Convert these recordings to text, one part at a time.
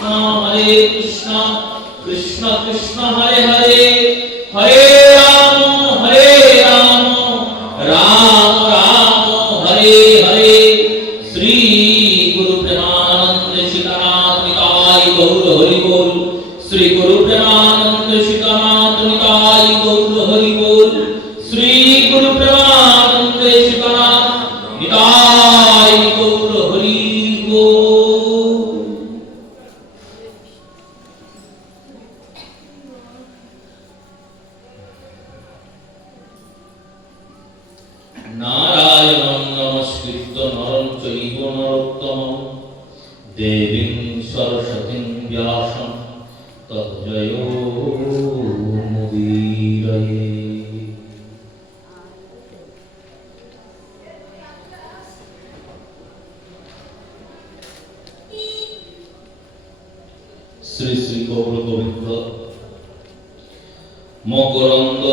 কৃষ্ণ কৃষ্ণ কৃষ্ণ হরে হরে হরে রাম রাম রাম হরে হরে শ্রী গুরু প্রেমানন্দ সীতানাথ নিতাই গৌর হরি বল শ্রী গুরু প্রেমানন্দ সীতানাথ নিতাই গৌর হরি বল শ্রী গুরু প্রেমানন্দ সীতানাথ নিতাই গৌর হরি বল। নারায়ণং নমস্কৃত্য নরং চৈব নরোত্তমং দেবীং সরস্বতীং ব্যাসং ততো জয়োমুদীরয়ে। শ্রী শ্রী গৌর গোবিন্দ মকরন্দ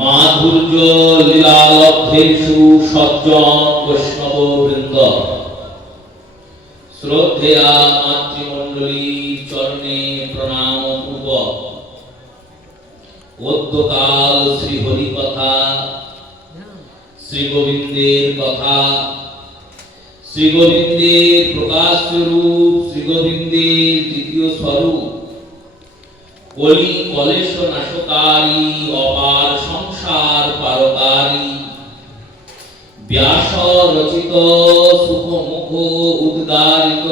মাধুর্য লীলালব্ধেষু সজ্জন বৈষ্ণব বৃন্দ শ্রদ্ধেয়া মাতৃমণ্ডলী চরণে প্রণাম পূর্বক অদ্যকাল শ্রী হরি কথা শ্রী গোবিন্দের কথা শ্রী গোবিন্দের প্রকাশ স্বরূপ শ্রী গোবিন্দের দ্বিতীয় স্বরূপ কলি কলেশ নাশকারী অপার সংসার পারকারী ব্যাস রচিত সুখমুখ উদ্গারিত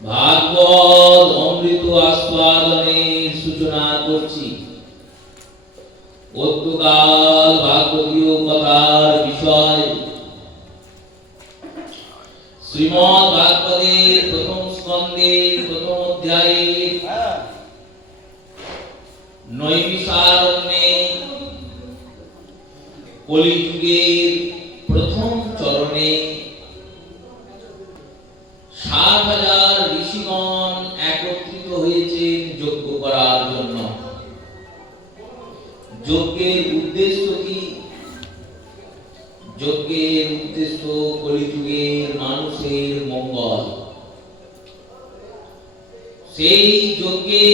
ভাগবত অমৃত আস্বাদনের সূচনা করছি। অদ্যকাল ভাগবতীয় কথার বিষয় শ্রীমদ্ ভাগবতের প্রথম স্কন্ধের প্রথম অধ্যায়ে নৈমিষারণ্যে কলিযুগের প্রথম চরণে ৭,০০০ ঋষিগণ একত্রিত হয়েছেন যজ্ঞ করার জন্য। যজ্ঞের উদ্দেশ্য কি? যজ্ঞের উদ্দেশ্য কলিযুগের মানুষের মঙ্গল। সেই যজ্ঞে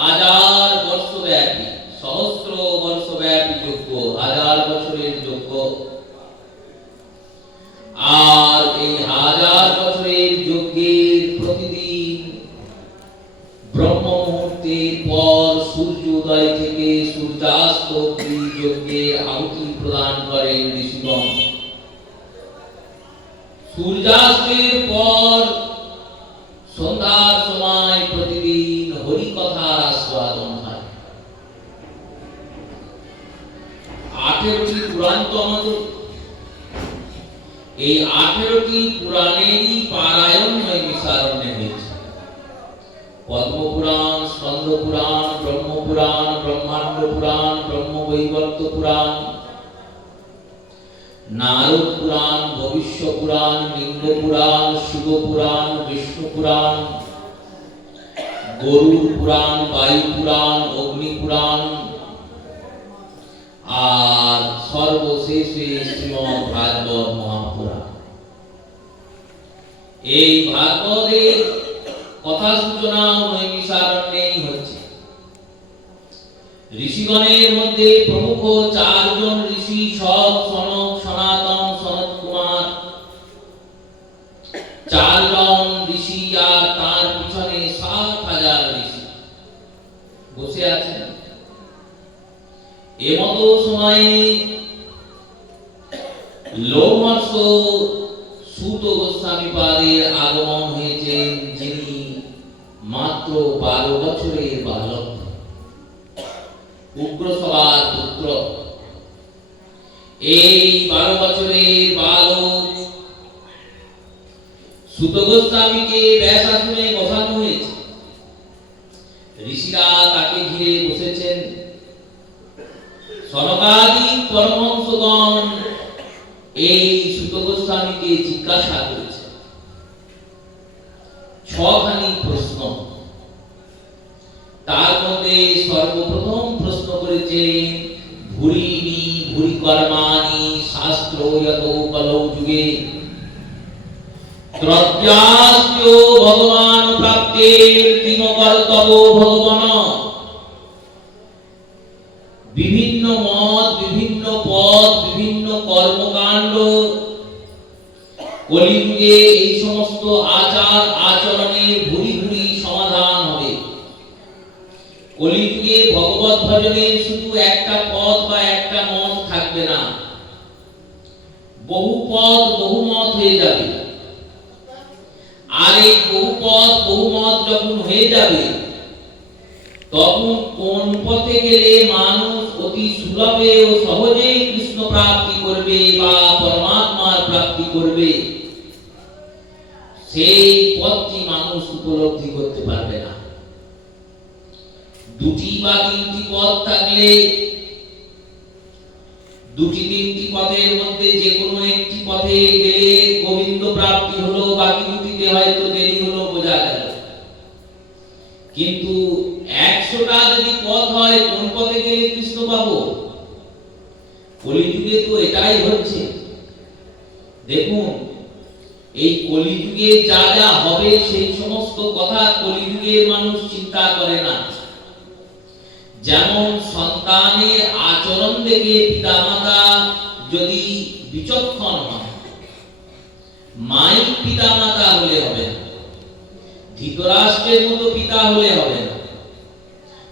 ১০০০ বর্ষব্যাপী সহস্র বর্ষব্যাপী যজ্ঞ, ১০০০ বছরের যজ্ঞ। আর এই ১০০০ বছরের যজ্ঞের প্রতিদিন ব্রহ্ম মুহূর্তের পর সূর্য উদয় থেকে সূর্যাস্ত অবধি যজ্ঞের আহুতি প্রদান করেন ঋষিগণ। সূর্যাস্তের পর সন্ধ্যার সময় প্রতিদিন হরি কথার আস্বাদন হয়। ১৮টি পুরাণ তো আমাদের, এই ১৮টি পুরাণেরই পারায়ণ নৈমিষারণ্যে হয়েছে। পদ্মপুরাণ, স্কন্দ পুরাণ, ব্রহ্ম পুরাণ, ব্রহ্মাণ্ড পুরাণ, ব্রহ্মবৈবর্ত পুরাণ, নারদ পুরাণ, ভবিষ্য পুরাণ, লিঙ্গ পুরাণ, শিব পুরাণ, বিষ্ণু পুরাণ, গরুড় পুরাণ, বায়ু পুরাণ, অগ্নি পুরাণ, আর সর্বশেষে শ্রীমদ্ ভাগবত মহাপুরাণ। এই ভাগবতের কথা সূচনা নৈমিষারণ্যেই হচ্ছে। ঋষিগণের মধ্যে প্রমুখ ৪ জন ঋষি সৎ, সনক, সনাতন, সনত কুমার। ৪ জন ঋষি আর তার পিছনে ৭,০০০ ঋষি বসে আছেন। এমতো সময়ে লোমহর্ষ সূত গোস্বামী পাদের আগমন হয়েছেন, যিনি মাত্র ১২ বছরের বালক, উগ্রসভার পুত্র। এই ১২ বছরের বালক সূত গোস্বামীকে ব্যাসাসনে বসানো হয়েছে। ঋষিরা তাকে ঘিরে বসেছেন। সনকাদি পরমহংসগণ এই সূত গোস্বামীকে জিজ্ঞাসা করেছে ৬খানি প্রশ্ন। তার মধ্যে সর্বপ্রথম প্রশ্ন করেছেন ভুরিনি ভুরি কর্মাণি শাস্ত্র যত কলৌ যুগে। দ্রব্যাস্য ভগবান প্রাপ্তের কিম কর্তব্য ভগবান। বিভিন্ন মত, বিভিন্ন পথ, বিভিন্ন কর্মকাণ্ড, কলিযুগে এই সমস্ত আচার আচরণের ভুরি ভুরি সমাধান হবে। কলিযুগে ভগবত ভজনের শুধু একটা পথ বা একটা মত থাকবে না, বহু পথ বহু মত হয়ে যাবে। আর এই বহু পথ বহু মত যখন হয়ে যাবে, তখন কোন পথে গেলে মানুষ অতি সুলভে ও সহজে কৃষ্ণ প্রাপ্তি করবে বা পরমাত্মার প্রাপ্তি করবে, সেই পথটি মানুষ উপলব্ধি করতে পারবে না। দুটি বা তিনটি পথ থাকলে দুটি তিনটি পথের মধ্যে যে কোনো একটি পথে গেলে গোবিন্দ প্রাপ্তি হলো, বাকি দুটিতে হয়তো দেরি হলো, বোঝা গেল। কিন্তু 100টা যদি পথ হয়, কোন পথে গেলে কৃষ্ণ পাবো? কলিযুগে তো এটাই হচ্ছে। দেখুন, এই কলিযুগে যা যা হবে সেই সমস্ত কথা কলিযুগের মানুষ চিন্তা করে না। যেমন সন্তানের আচরণ দেখে পিতামাতা যদি বিচক্ষণ হয়, মাই পিতামাতা হলে হবে না, ধৃতরাষ্ট্রের মতো পিতা হলে হবে না।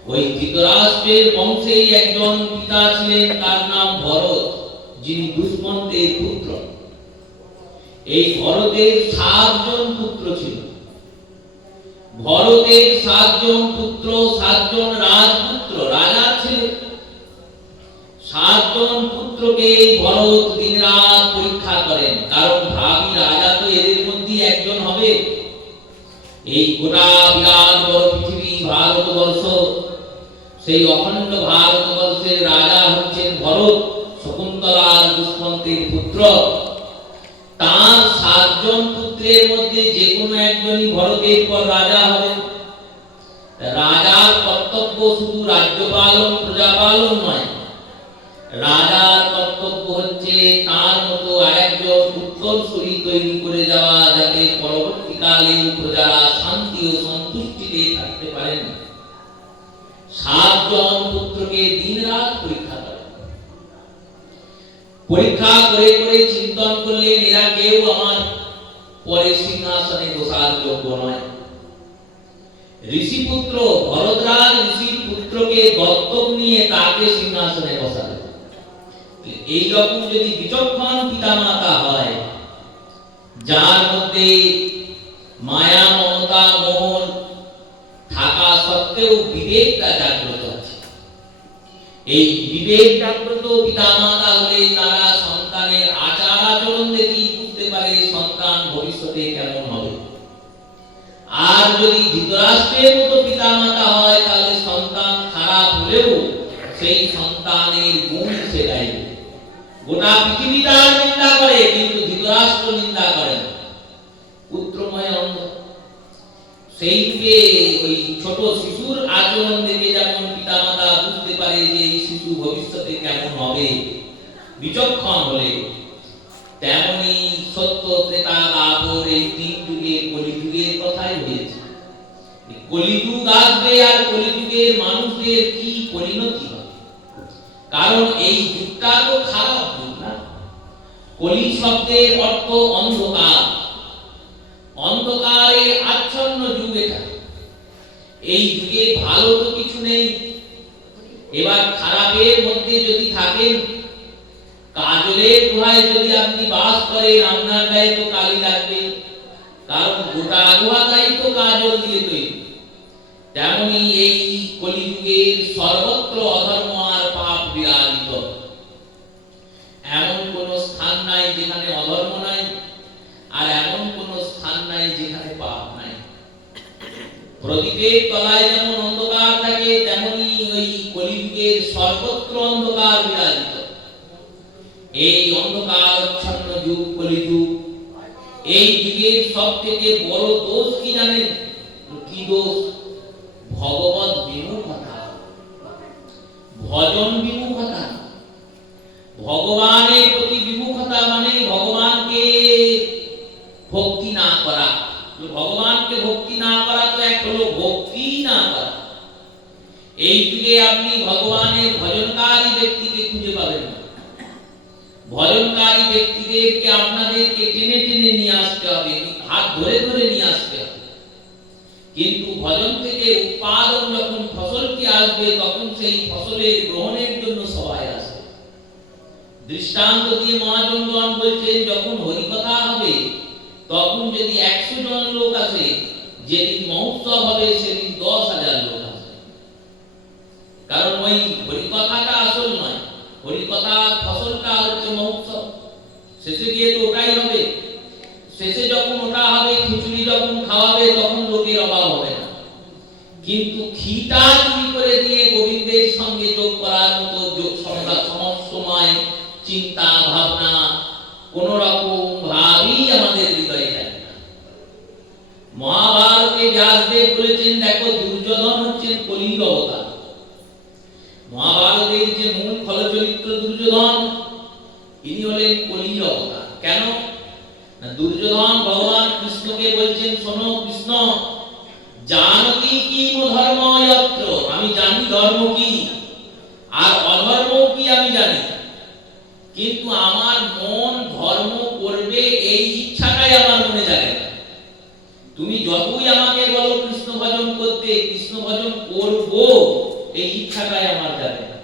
ওই ধৃতরাষ্ট্রের বংশেই একজন পিতা ছিলেন, তার নাম ভরত, যিনি দুষ্মন্তের পুত্র। এই ভরতের 7 জন পুত্র ছিল। ভরতের 7 জন পুত্র, 7 জন রাজপুত্র, রাজা ছিলেন। 7 জন পুত্রকে ভরত দিনরাত পরীক্ষা করেন, কারণ ভাবি রাজা তো এদের মধ্যে একজন হবে। এই গোটা বিরাট বড় পৃথিবী ভারতবর্ষ, সেই অখণ্ড ভারতবর্ষের রাজা হচ্ছেন ভরত, শকুন্তলার দুষ্মন্তের পুত্র। তার 7 জন পুত্রের মধ্যে যে কোনো একজনই ভরতের পর রাজা হবেন। রাজার কর্তব্য শুধু রাজ্য পালন, প্রজা পালন নয়। রাজার কর্তব্য হচ্ছে তার মতো আরেকজন উত্তরসূরি তৈরি করে যাওয়া, যাতে পরবর্তীকালে প্রজারা শান্তি ও সন্তুষ্টিতে থাকতে পারেন। 7 জন পুত্রকে দিনরাত পরীক্ষা করেন। পরীক্ষা করে করে চিন্তন করলেন, এরা কেউ আমার পরে সিংহাসনে বসার যোগ্য নয়। ঋষিপুত্র ভরতরাজ ঋষির পুত্রকে দত্তক নিয়ে তাকে সিংহাসনে বসালেন। এইরকম যদি বিচক্ষণ পিতামাতা হয়, যার মধ্যে মায়া মমতা মোহন থাকা সত্ত্বেও বিবেকটা জাগ্রত আছে, এই বিবেক জাগ্রত পিতামাতা হলে তারা সন্তানের আচার আচরণ দেখে বুঝতে পারে সন্তান ভবিষ্যতে কেমন হবে। আর যদি ধৃতরাষ্ট্রের মতো পিতামাতা হয়, তাহলে সন্তান খারাপ হলেও সেই সন্তানের গুণ সে গাইবে। গোটা পৃথিবী তার নিন্দা করে, কিন্তু ধৃতরাষ্ট্র নিন্দা করে না। পুত্রময় অন্ধ, সেই যুগে ওই ছোট শিশুর আচরণ দেখে যেমন পিতামাতা বুঝতে পারে যে এই শিশু ভবিষ্যতে কেমন হবে, বিচক্ষণ হলে, তেমনি সত্য ত্রেতা দ্বাপর এই 3 যুগে কলিযুগের কথাই হয়েছে। কলিযুগ আসবে, আর কলিযুগের মানুষদের কি পরিণতি হবে? কারণ এই যুগটা তো খারাপ যুগ না। কলি শব্দের অর্থ অন্ধকার, অন্ধকারের আচ্ছন্ন যুগ এটা। এই যুগে ভালো তো কিছু নেই। এবার খারাপের মধ্যে যদি থাকেন, কাজলের গুহায় যদি আপনি বাস করেন, আপনার গায়ে তো কালি লাগবে, কারণ গোটা গুহাটাই তো কাজল দিয়ে তৈরি। তেমনি এই কলিযুগের সর্বত্র অধর্ম আর পাপ বিরাজিত। এমন কোন স্থান নাই যেখানে অধর্ম নাই, আর এমন কোন স্থান নাই যেখানে পাপ নাই। প্রদীপের তলায় যেমন অন্ধকার থাকে, তেমনি ওই কলিযুগের সর্বত্র অন্ধকার বিরাজিত। এই অন্ধকারচ্ছন্ন যুগ কলিযুগ। এই যুগের সবথেকে বড় দোষ কি জানেন? কি দোষ? ভগবত বিমুখতা, ভজন বিমুখতা। ভগবানের প্রতি বিমুখতা মানে ভগবানকে ভক্তি না করা। ভগবানকে ভক্তি না করা তো এক হলো ভক্তি না করা। এই যুগে আপনি ভগবানের ভজনকারী ব্যক্তিকে খুঁজে পাবেন না। ভজনকারী ব্যক্তিদেরকে আপনাদেরকে টেনে টেনে নিয়ে আসতে হবে, হাত ধরে ধরে নিয়ে আসতে হবে। কিন্তু ভজন থেকে উৎপাদন যখন ফসলটি আসবে তখন সেই ফসলের গ্রহণের জন্য সবাই আসবে। দৃষ্টান্ত দিয়ে মহাজনগণ বলছেন, যখন হরিকথা হবে তখন যদি 100 জন লোক আসে, যেদিন মহোৎসব হবে সেদিন 10,000 লোক আসবে। কারণ ওই হরিকথাটা আসল নয়, হরিকথার ফসলটা হচ্ছে মহোৎসব। শেষে গিয়ে তো ওটাই হবে। শেষে যখন ওটা হবে, খিচুড়ি যখন খাওয়াবে তখন লোকের অভাব হবে না। কিন্তু খিটা চুরি করে দিয়ে গোবিন্দের সঙ্গে যোগ করার মতো সময় চিন্তা ভাবনা কোন রকম ভাবই আমাদের হৃদয়ে যায় না। মহাভারতে ব্যাসদেব বলেছেন, দেখো দুর্যোধন হচ্ছেন কলির অবতার। মহাভারতের যে মূল খলচরিত্র দুর্যোধন, ইনি হলেন কলির অবতার। কেন না, দুর্যোধন ভগবান কৃষ্ণকে বলছেন, শোনো কৃষ্ণ, জানতি কি ধর্ম যত্র, আমি জানি ধর্ম কি আর অধর্ম কি আমি জানি, কিন্তু আমার মন ধর্ম করবে এই ইচ্ছাটাই আমার মনে জাগে না। তুমি যতই আমাকে বলো কৃষ্ণ ভজন করতে, কৃষ্ণ ভজন করব এই ইচ্ছাটাই আমার জাগে না।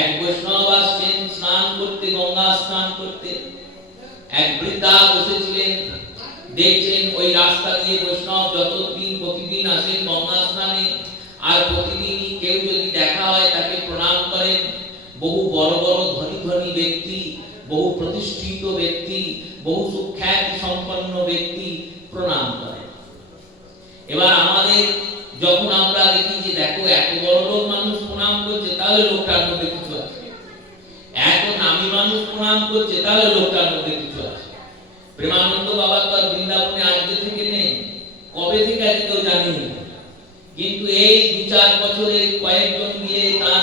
এক বৈষ্ণব আসছেন স্নান করতে, গঙ্গা স্নান করতে। এক বৃদ্ধা বসেছিলেন, দেখছেন ওই রাস্তা দিয়ে বৈষ্ণব প্রতিদিন আসেন গঙ্গা স্নানে, আর প্রতিদিনই কেউ যদি দেখা হয় তাকে প্রণাম করেন। বহু বড় বড় ধনী ধনী ব্যক্তি, বহু প্রতিষ্ঠিত ব্যক্তি, বহু সুখ্যাতি সম্পন্ন ব্যক্তি প্রণাম করেন। এবার আমাদের যখন আমরা দেখি যে দেখো এত বড় লোক মানুষ প্রণাম করছে, তাহলে লোকটার মধ্যে কিছু আছে। এত নামী মানুষ প্রণাম করছে, তাহলে লোকটার মধ্যে কিছু আছে। প্রেমানন্দ বাবা তো আর বৃন্দাবনে আজকে থেকে নেই, কবে থেকে আছে কেউ জানি না। কিন্তু এই 2-4 বছরে কয়েকজন গিয়ে তার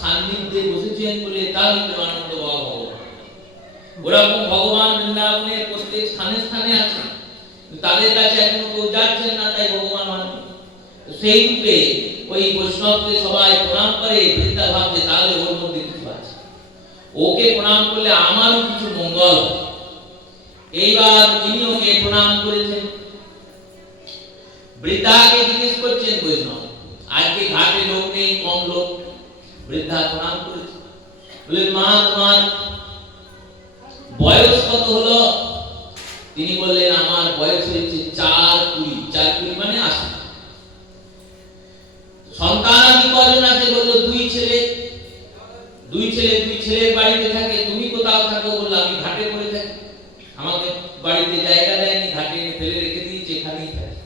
সান্নিধ্যে বসেছেন বলে তার প্রেমানন্দ বাবা ভগবান। ওরকম ভগবান বৃন্দাবনের প্রত্যেক স্থানে স্থানে আছে, তাদের কাছে এখনো কেউ যাচ্ছেন না, তাই ভগবান মানে সেই রূপে ওই বৈষ্ণবকে সবাই প্রণাম করে। বৃন্দা ভাবছে তাহলে ওর মধ্যে কিছু আছে, ওকে প্রণাম করলে আমারও কিছু মঙ্গল। এইবার তিনি ওকে প্রণাম করেছেন। বৃদ্ধাকে জিজ্ঞেস করছেন বৈষ্ণব, আজকে ঘাটে লোক নেই, কম লোক। বৃদ্ধা প্রণাম করেছে, বললেন মা তোমার বয়স কত হলো? তিনি বললেন আমার বয়স হয়েছে 4-20। 4-20 মানে 80। সন্তান আদি কজন আছে? বলল 2 ছেলে। 2 ছেলের বাড়িতে থাকে। তুমি কোথাও থাকো? বলল আমি ঘাটে পড়ে থাকি, আমাকে বাড়িতে জায়গা দেয়নি, ঘাটে ফেলে রেখে দিয়েছে, এখানেই থাকি।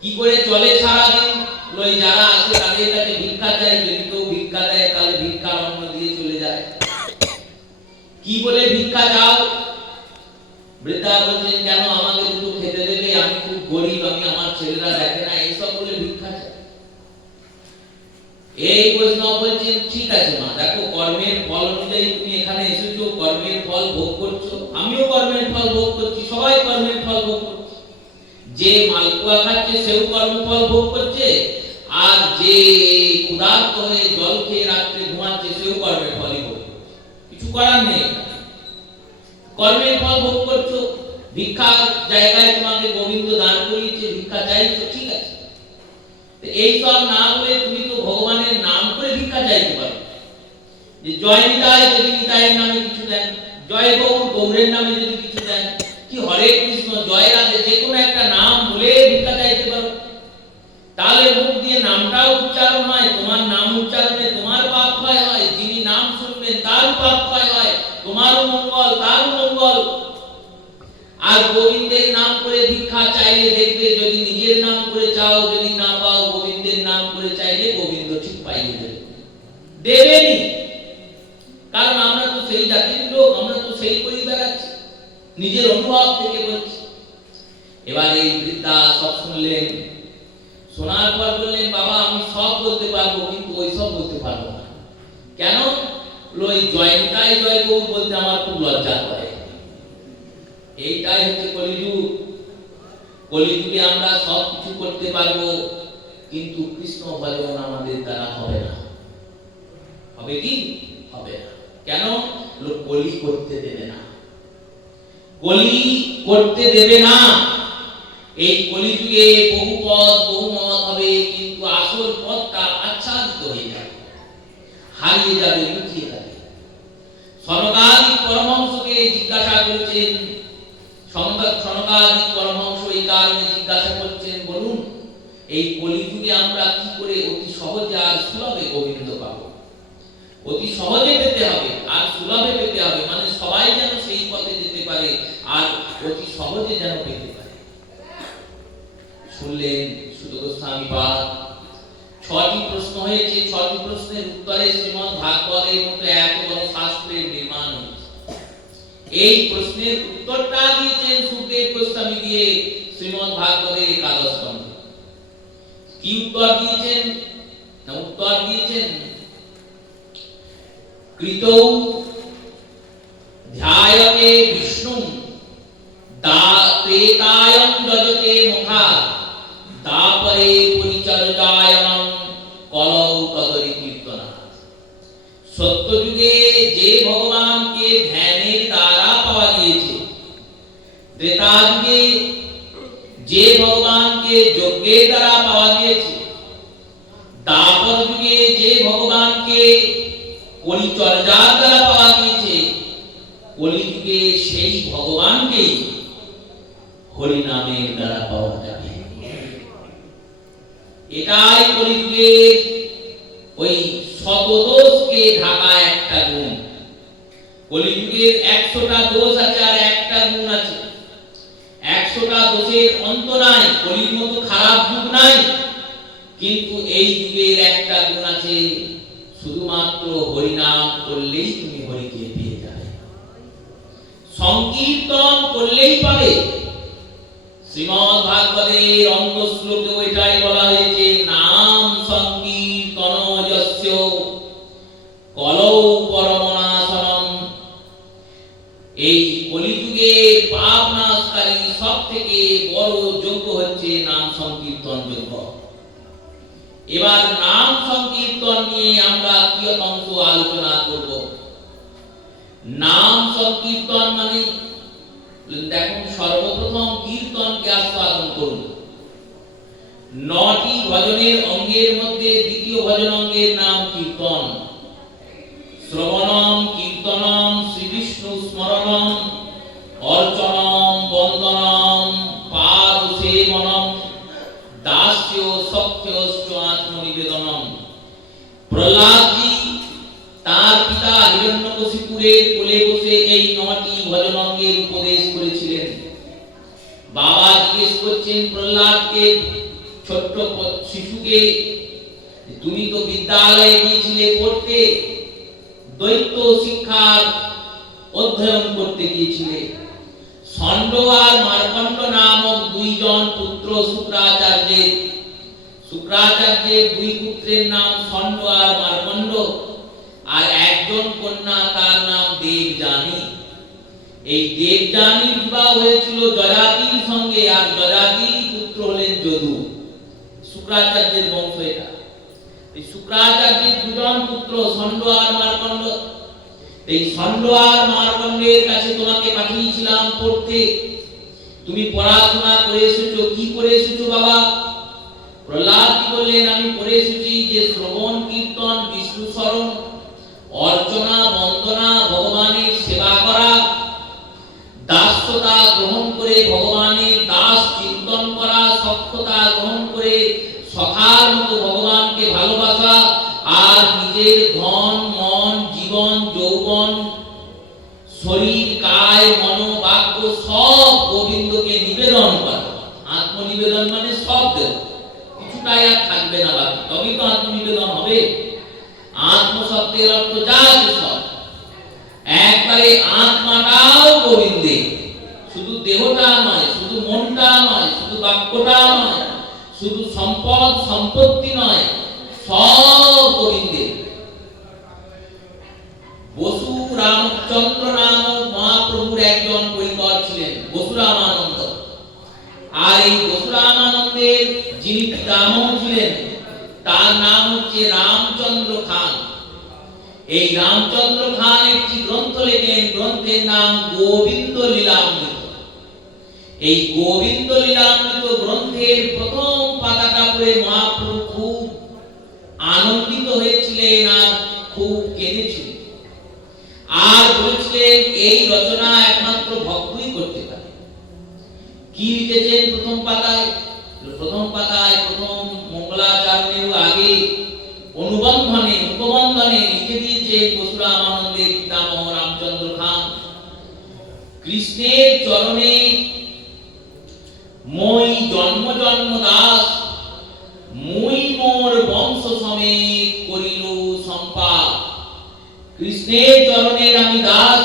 কি করে চলে সারাদিন? লই যারা আসে তাদের কাছে ভিক্ষা চাই, যদি কেউ ভিক্ষা দেয় তাহলে ভিক্ষার অন্ন দিয়ে চলে যায়। কি বলে ভিক্ষা চাও? বৃদ্ধা বলছেন কেন আমাকে দুটো খেতে দেবে, আমি খুব গরিব, আমি আমার ছেলেরা দেখে না, এইসব বলে ভিক্ষা চাই। এই বৈষ্ণব বলছেন ঠিক আছে মা, দেখো কর্মের ফল অনুযায়ী তুমি এখানে এসেছো, কর্মের ফল ভোগ করছো, আমিও কর্মের ফল ভোগ করছি, সবাই কর্মের ফল ভোগ করছে। যে মালপোয়া খাচ্ছে সেও কর্মফল ভোগ করছে, আর যে ক্ষুধার্ত হয়ে জল খেয়ে রাত্রে ঘুমাচ্ছে সেও কর্মের ফলই ভোগ করছে। কিছু করার নেই, কর্মের ফল ভোগ করছো। ভিক্ষার জায়গায় তোমাকে গোবিন্দ দান করিয়েছে, ভিক্ষা চাইছো, ঠিক আছে। এই সব না বলে তুমি তো ভগবানের নাম করে ভিক্ষা চাইতে পারো, যে জয় নিতাই যদি নিতাইয়ের নামে কিছু দেন, জয় গৌর গৌরের নামে যদি কিছু দেন, কি হরে কৃষ্ণ জয় রাধে যে কোনো একটা নাম বলে ভিক্ষা চাইতে পারো। তাহলে মুখ দিয়ে নামটাও উচ্চারণ হয়, তোমার নাম উচ্চারণে তোমার পাপ ক্ষয় হয়, যিনি নাম শুনবেন তার পাপ ক্ষয় হয়, তোমারও মঙ্গল তারও মঙ্গল। আর গোবিন্দের নাম করে ভিক্ষা চাইলে দেখবে, যদি নিজের নাম করে চাও, যদি না পাও, গোবিন্দের নাম করে চাইলে গোবিন্দ ঠিক পাইয়ে দেবে, দেবেনি। কারণ আমরা তো সেই জাতির লোক, আমরা তো সেই পরিবার আছি, নিজের অনুভব থেকে বলছি। এবার এই বৃদ্ধা সব শুনলেন, শোনার পর বললেন বাবা আমি সব বলতে পারবো, কিন্তু ওই সব বলতে পারবো না। কেন? ওই জয় নিতাই জয় গৌর বলতে আমার খুব লজ্জা করে। এইটাই হচ্ছে কলিযুগ। কলিযুগে আমরা সব কিছু করতে পারবো, কিন্তু কৃষ্ণ ভজন আমাদের দ্বারা হবে না। হবে কি? হবে না। কেন? লোক কলি করতে দেবে না, কলি করতে দেবে না। এই কলিযুগে বহু পথ বহু মত হবে, কিন্তু আসল পথটা আচ্ছাদিত হয়ে যাবে, হারিয়ে যাবে, লুকিয়ে যাবে। সনকাদিক পরমহংসকে জিজ্ঞাসা করেছেন, সনকাদিক পরমহংস এই কারণে জিজ্ঞাসা করছেন, বলুন এই কলিযুগে আমরা কি করে অতি সহজে আর সুলভে গোবিন্দ পাবো? অতি সহজে পেতে হবে আর সুলভে পেতে হবে, মানে সবাই যেন সেই পথে যেতে পারে আর অতি সহজে যেন পেতে পারে। শুনলেন সুত গোস্বামী পাদ, 6টি প্রশ্ন হয়েছে। 6টি প্রশ্নের উত্তরে শ্রীমদ্ ভাগবতের মতো এত বড় শাস্ত্রের নির্মাণ হয়েছে। এই প্রশ্নের উত্তরটা দিয়েছেন সুখদেব গোস্বামী দিয়ে শ্রীমদ্ ভাগবতের একাদশ স্কন্ধে। কি উত্তর দিয়েছেন? না, উত্তর দিয়েছেন কৃতৌ ধ্যায়তে বিষ্ণুম ত্রেতায়ং যজতে মুখা দাপরে পরিচর্যায়ং কলৌ তদরি কীর্তনা। সত্যযুগে যে ভগবানকে ধ্যানের দ্বারা পাওয়া গিয়েছে, ত্রেতা যুগে যে ভগবানকে যজ্ঞের দ্বারা পাওয়া গিয়েছে, দাপর যুগে যে ভগবানকে পরিচর্যার দ্বারা পাওয়া গিয়েছে, কলিযুগে সেই ভগবানকেই হরিনামের দ্বারা পাওয়া যাবে। এটাই কলিযুগের ওই শতদোষকে ঢাকা একটা গুণ। কলিযুগের 100টা দোষ আছে আর একটা গুণ আছে। 100টা দোষের অন্ত নাই, কলির মতো খারাপ যুগ নাই, কিন্তু এই যুগের একটা গুণ আছে, শুধুমাত্র হরিনাম করলেই তুমি হরিকে পেয়ে যাবে, সংকীর্তন করলেই পাবে। শ্রীমদ্ ভাগবতের অন্ত শ্লোকে ওইটাই বলা হয়েছে, নাম সংকীর্তন যস্য কলৌ পরমনাশনম। এই কলিযুগে পাপ নাশকারী সবথেকে বড় যজ্ঞ হচ্ছে নাম সংকীর্তন যজ্ঞ। এবার নাম সংকীর্তন নিয়ে আমরা কিয়ৎ অংশ আলোচনা করব। নাম সংকীর্তন মানে দেখুন, সর্বপ্রথম কীর্তনকে আস্বাদন করুন। 9টি ভজনের অঙ্গের মধ্যে দ্বিতীয় ভজন অঙ্গের নাম কীর্তন। শ্রবণম কীর্তনম শ্রীবিষ্ণু স্মরণম অর্চনম বন্দনম পাদসেবনম দাস্য সখ্যশ্চ আত্মনিবেদনম। প্রহ্লাদজি তার পিতা হিরণ্যকশিপুরের কোলে বসে এই 9টি ভজন অঙ্গের উপদেশ করেছিলেন। বাবা জিজ্ঞেস করছেন প্রহ্লাদকে, ছোট্ট শিশুকে, তুমি তো বিদ্যালয়ে গিয়েছিলে পড়তে, দৈত্য শিক্ষার অধ্যয়ন করতে গিয়েছিলে। ষণ্ড আর মার্কণ্ড নামক 2 জন পুত্র শুক্রাচার্যের। শুক্রাচার্যের 2 পুত্রের নাম ষণ্ড আর মার্কণ্ড, আর একজন কন্যা, তার নাম দেবযানী। এই দেবযানীর বিবাহ হয়েছিল যযাতির সঙ্গে, আর যযাতির পুত্র হলেন যদু। শুক্রাচার্যের বংশ এটা। এই শুক্রাচার্যের 2 জন পুত্র ষণ্ড আর মার্কণ্ড। এই ষণ্ড আর মার্কণ্ডের কাছে তোমাকে পাঠিয়েছিলাম পড়তে। তুমি পড়াশোনা করে এসেছো, কি করে এসেছো বাবা? প্রহ্লাদ বললেন, আমি পড়ে এসেছি যে শ্রবণ কীর্তন, বিষ্ণু স্মরণ, অর্চনা বন্দনা, ভগবানের সেবা করা, দাস্যতা গ্রহণ করে ভগবানের দাস চিন্তন করা, সখ্যতা গ্রহণ করে সখার মতো ভগবানকে ভালোবাসা, আর নিজের ধন মন জীবন যৌবন শরীর কায় মন বাক্য সব গোবিন্দকে নিবেদন করা। আত্মনিবেদন মানে সব দেব, কিছুটাই আর থাকবে না বাকি, তবেই তো আত্মনিবেদন হবে। আত্মশব্দের অর্থ যা সব, একবারে আত্মাটাও গোবিন্দে, শুধু দেহটা নয়, শুধু মনটা নয়, শুধু বাক্যটা নয়, শুধু সম্পদ সম্পত্তি নয়, সব গোবিন্দে। বসু রামচন্দ্র নামক মহাপ্রভুর একজন পরিকর ছিলেন। আর এই বসুরামানন্দের যিনি পিতামহ ছিলেন তার নাম হচ্ছে রামচন্দ্র খান। এই রামচন্দ্র খান একটি গ্রন্থ লেখেন, গ্রন্থের নাম গোবিন্দ লীলামৃত। এই গোবিন্দ লীলামৃত গ্রন্থের প্রথম পাতাটা পড়ে মহাপ্রভু খুব আনন্দিত হয়েছিলেন আর খুব কেঁদেছিলেন, আর বলেছিলেন এই রচনা একমাত্র ভক্তই করতে পারে। কি লিখেছেন প্রথম পাতায়? প্রথম মঙ্গলাচরণের আগে উপবন্ধনে লিখে দিয়েছেন বসুরামানন্দের পিতামহ রামচন্দ্র খান, কৃষ্ণের চরণে মই জন্ম জন্ম দাস, মই মোর বংশ সমেত করিল সম্পাদ। কৃষ্ণের চরণের আমি দাস,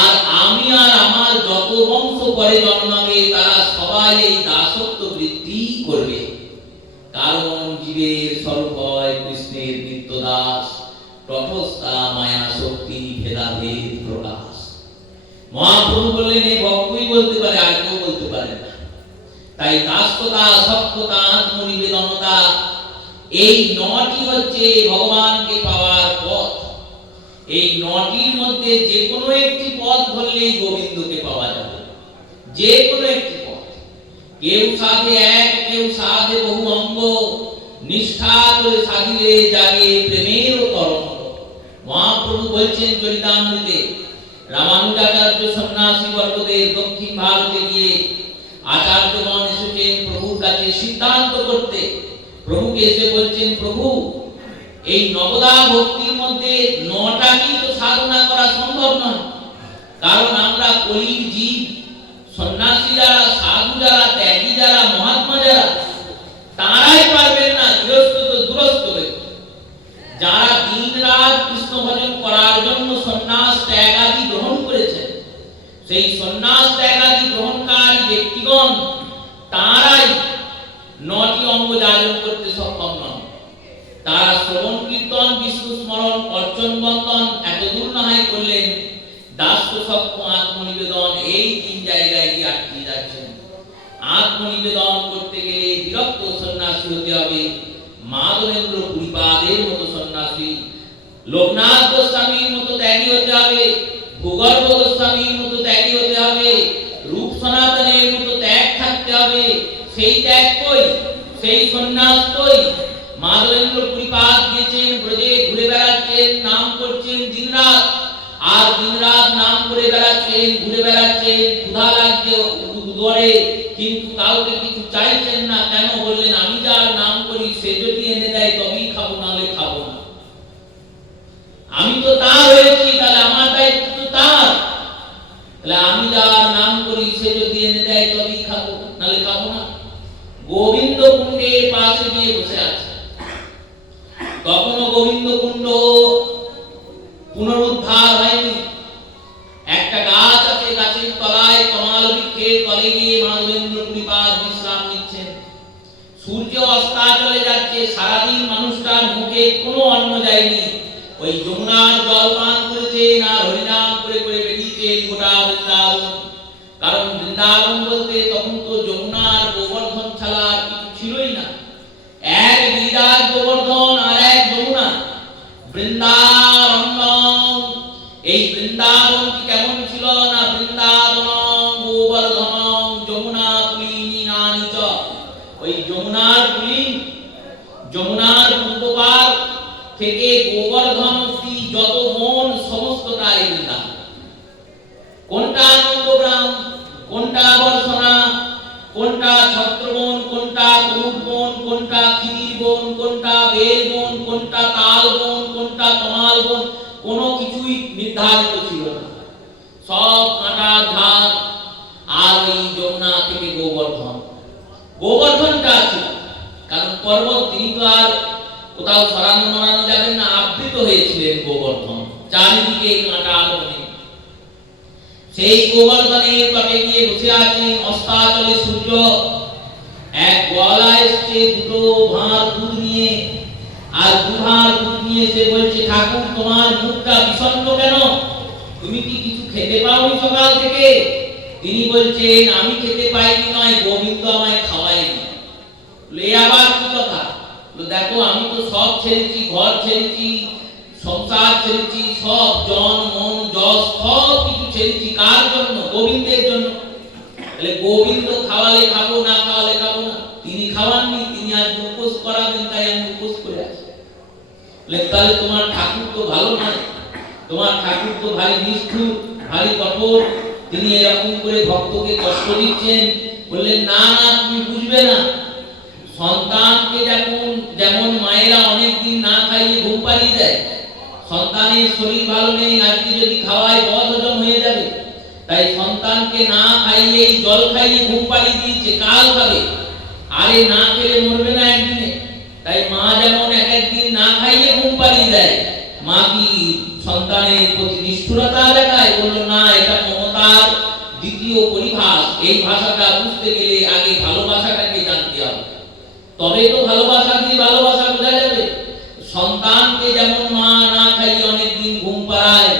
আর আমি আর আমার যত বংশ পরে জন্মাবে তারা সবাই এই দাসত্ব বৃদ্ধি করবে, কারণ জীবের স্বরূপ হয় কৃষ্ণের নিত্য দাস, তটস্থা মায়া শক্তি ভেদাভেদ প্রকাশ। মহাপ্রভু বললেন এই ভক্তই বলতে পারে, আর কেউ বলতে পারে না। তাই দাসতা, সত্যতা, আত্মনিবেদনতা, এই নটি হচ্ছে ভগবানকে পাওয়ার পথ। এই নটির মধ্যে যে কোনো একটি পথ ধরলেই গোবিন্দকে পাওয়া যাবে, যে কোনো একটি পথ। কেউ সাধে এক, কেউ সাধে বহু অঙ্গ, নিষ্ঠা করে সাধিলে জাগে প্রেমের তরঙ্গ। মহাপ্রভু বলছেন চরিতামৃতে, রামানুজাচার্য সন্ন্যাসী বর্গদের দক্ষিণ ভারতে গিয়ে আচার্যগণ এসেছেন প্রভুর কাছে সিদ্ধান্ত করতে। প্রভুকে এসে বলছেন, প্রভু এই নবদা ভক্তির মধ্যে নটাকে তো সাধনা করা সম্ভব নয়, কারণ আমরা কলির জীব, সন্ন্যাসী যারা, সাধু যারা, ত্যাগী যারা, মহাত্মা যারা, তারাই পারবেন না। গৃহস্থ তো দূরস্থ ব্যক্তি যারা দিন রাত কৃষ্ণ ভজন করার জন্য সন্ন্যাস ত্যাগাদি গ্রহণ করেছেন, সেই সন্ন্যাস ত্যাগাদি গ্রহণকারী ব্যক্তিগণ তারাই নটি অঙ্গ যাজন করতে সক্ষম নন। তারা শ্রবণ কীর্তন, বিষ্ণু স্মরণ, অর্চন বন্দন এতদূর না হয় করলেন, দাস্য সক্ষ আত্মনিবেদন এই তিন জায়গায় গিয়ে আটকে যাচ্ছেন। আত্মনিবেদন করতে গেলে বিরক্ত সন্ন্যাসী হতে হবে, মাধবেন্দ্র পুরীপাদের মতো সন্ন্যাসী, লোকনাথ গোস্বামীর মতো ত্যাগী হতে হবে, ভূগর্ভ গোস্বামীর মতো ত্যাগী হতে হবে, রূপ সনাতনের মতো ত্যাগ থাকতে হবে। সেই ত্যাগ কই? সেই সন্ন্যাস কই? মাধবেন্দ্র পুরীপাদ গিয়েছেন ব্রজে, ঘুরে বেড়াচ্ছেন, নাম করছেন দিনরাত, আর দিনরাত নাম করে বেড়াচ্ছেন, ঘুরে বেড়াচ্ছেন, ক্ষুধা লাগছে উদরে, কিন্তু কাউকে কিছু চাইছেন না। কেন? বললেন আমি যার নাম করি সে যদি এনে দেয় তবেই খাবো, নাহলে খাবো না। আমি তো তার হয়েছি, তাহলে আমার দায়িত্ব তো তার। তাহলে আমি যার নাম করি সে যদি এনে দেয় তবেই খাবো, নাহলে খাবো না। গোবিন্দ কুণ্ডের পাশে গিয়ে বসে আছে। তখনও গোবিন্দ কুণ্ড পুনরুদ্ধার হয়নি। একটা গাছ আছে, গাছের তলায় কমাল বৃক্ষের তলে গিয়ে মাধবেন্দ্র পুরীপাদ বিশ্রাম নিচ্ছেন। সূর্য অস্তাচলে যাচ্ছে, সারাদিন মানুষটার মুখে কোনো অন্ন যায়নি। ওই যমুনার জল পান করেছেন আর হরিনাম করে করে বেরিয়েছেন গোটা বৃন্দাবন। কারণ বৃন্দাবন বলতে তখন তো যমুনার গোবর্ধন ছাড়া আর কিছু ছিলই না। এক গিরিরাজ গোবর্ধন আর এক যমুনা, বৃন্দারণ্য। এই বৃন্দাবন কি কেমন ছিল না? বৃন্দাবন গোবর্ধন যমুনা পুলিনী নানি চ। ওই যমুনার পুলিন, যমুনার পূর্ব পার থেকে গোবর্ধন অবধি যত বন সমস্তটাই বৃন্দাবন। কোনটা নন্দগ্রাম, কোনটা বর্ষণা, কোনটা ছত্রবন, কোনটা কুমুদ বন, কোনটা খিদির বন, কোনটা বেল বন, কোনটা তাল বন, কোনটা তমাল বন, কোনো কিছুই নির্ধারিত ছিল না। সব কাঁটার ঝাড়। আর এই যমুনা থেকে গোবর্ধন, গোবর্ধনটা ছিল কারণ পর্বত, তিনি তো আর কোথাও সরানো নড়ানো যাবেন না, আবৃত হয়েছিলেন গোবর্ধন চারিদিকে কাঁটার বনে। সেই গোবর্ধনের তটে গিয়ে বসে আছেন। অস্তাচলে সূর্য। এক গোয়ালা এসছে দুটো ভাঁড় দুধ নিয়ে, আর দু ভাঁড় দুধ নিয়ে সে বলছে, ঠাকুর তোমার মুখটা বিষণ্ণ কেন? তুমি কি কিছু খেতে পাওনি সকাল থেকে? তিনি বলছেন আমি খেতে পাইনি নয়, গোবিন্দ আমায় খাওয়ায়নি। এ আবার কি কথা? দেখো আমি তো সব ছেড়েছি, ঘর ছেড়েছি, সংসার ছেড়েছি, সব জন মন যশ সব কিছু ছেড়েছি। কার জন্য? গোবিন্দের জন্য। তাহলে গোবিন্দ খাওয়ালে খাবো, না খাওয়ালে খাবো না। তিনি খাওয়াননি, তিনি আজ উপোস করাবেন, তাই আমি উপোস করে আছি। তাহলে তোমার ঠাকুর তো ভালো নয়, তোমার ঠাকুর তো ভারী নিষ্ঠুর, ভারী কঠোর। তিনি এরকম করে ভক্তকে কষ্ট দিচ্ছেন। বললেন না না, তুমি বুঝবে না। সন্তানকে যেমন মায়েরা অনেক দিন না খাইয়ে ঘুম পাড়িয়ে দেয়, সন্তানের শরীর ভালো নেই, আজকে যদি খাওয়ায় বদহজম হয়ে যাবে, তাই সন্তানকে না খাইয়ে জল খাইয়ে ঘুম পাড়িয়ে দিয়েছে, কাল খাবে। আরে না খেলে মরবে না একদিনে। তাই মা যেমন একদিন না খাইয়ে ঘুম পাড়িয়ে দেয়, মা কি সন্তানের প্রতি নিষ্ঠুরতা দেখায়? বললো না, এটা মমতার দ্বিতীয় পরিভাষ। এই ভাষাটা বুঝতে গেলে আগে ভালোবাসাটাকে জানতে হবে, তবে তো ভালোবাসা দিয়ে ভালোবাসা বোঝা যাবে। সন্তানকে যেমন মা না খাইয়ে অনেকদিন ঘুম পাড়ায়,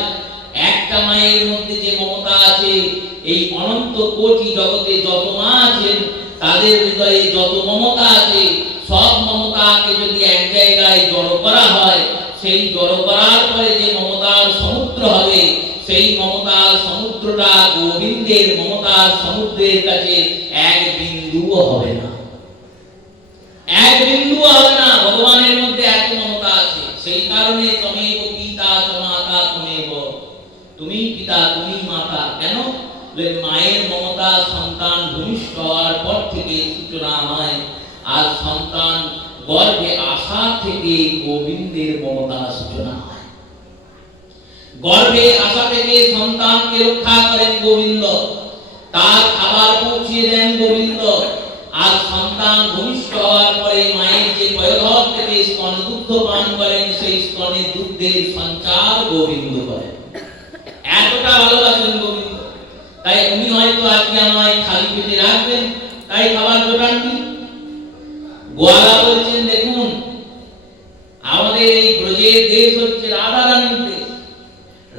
একটা মায়ের মধ্যে যে মমতা আছে, এই অনন্ত কোটি জগতে যত মা আছেন তাদের হৃদয়ে যত মমতা আছে, সব মমতাকে যদি এক জায়গায় জড়ো করা হয়, সেই জড়ো করার পরে যে মমতার সমুদ্র হবে, সেই মমতার সমুদ্রটা গোবিন্দের মমতার সমুদ্রের কাছে এক বিন্দুও হবে না, এক বিন্দুও হবে না। ভগবানের মধ্যে এত মমতা আছে। সেই কারণে তমেব পিতা চ মাতা তমেব, তুমি পিতা তুমি মাতা। কেন? মায়ের মমতা সন্তান ভূমিষ্ঠ হওয়ার পর থেকে সূচনা হয়, আর সন্তান গর্ভে আসা থেকে গোবিন্দের মমতা সূচনা হয়। গর্ভে আসা থেকে সন্তানকে রক্ষা করেন গোবিন্দ, তার খাবার পৌঁছিয়ে দেন গোবিন্দ, আর সন্তান ভূমিষ্ঠ হওয়ার পরে মায়ের যে পয়োধর থেকে স্তন দুগ্ধ পান করেন, সেই স্তনের দুগ্ধের সঞ্চার গোবিন্দ করেন। এতটা ভালোবাসেন গোবিন্দ। তাই উনি হয়তো আজকে আমায় খালি পেটে রাখবেন, তাই খাবার জোটাননি। গোয়ালা বলছেন, দেখুন আমাদের এই ব্রজের দেশ হচ্ছে রাধারানীর দেশ,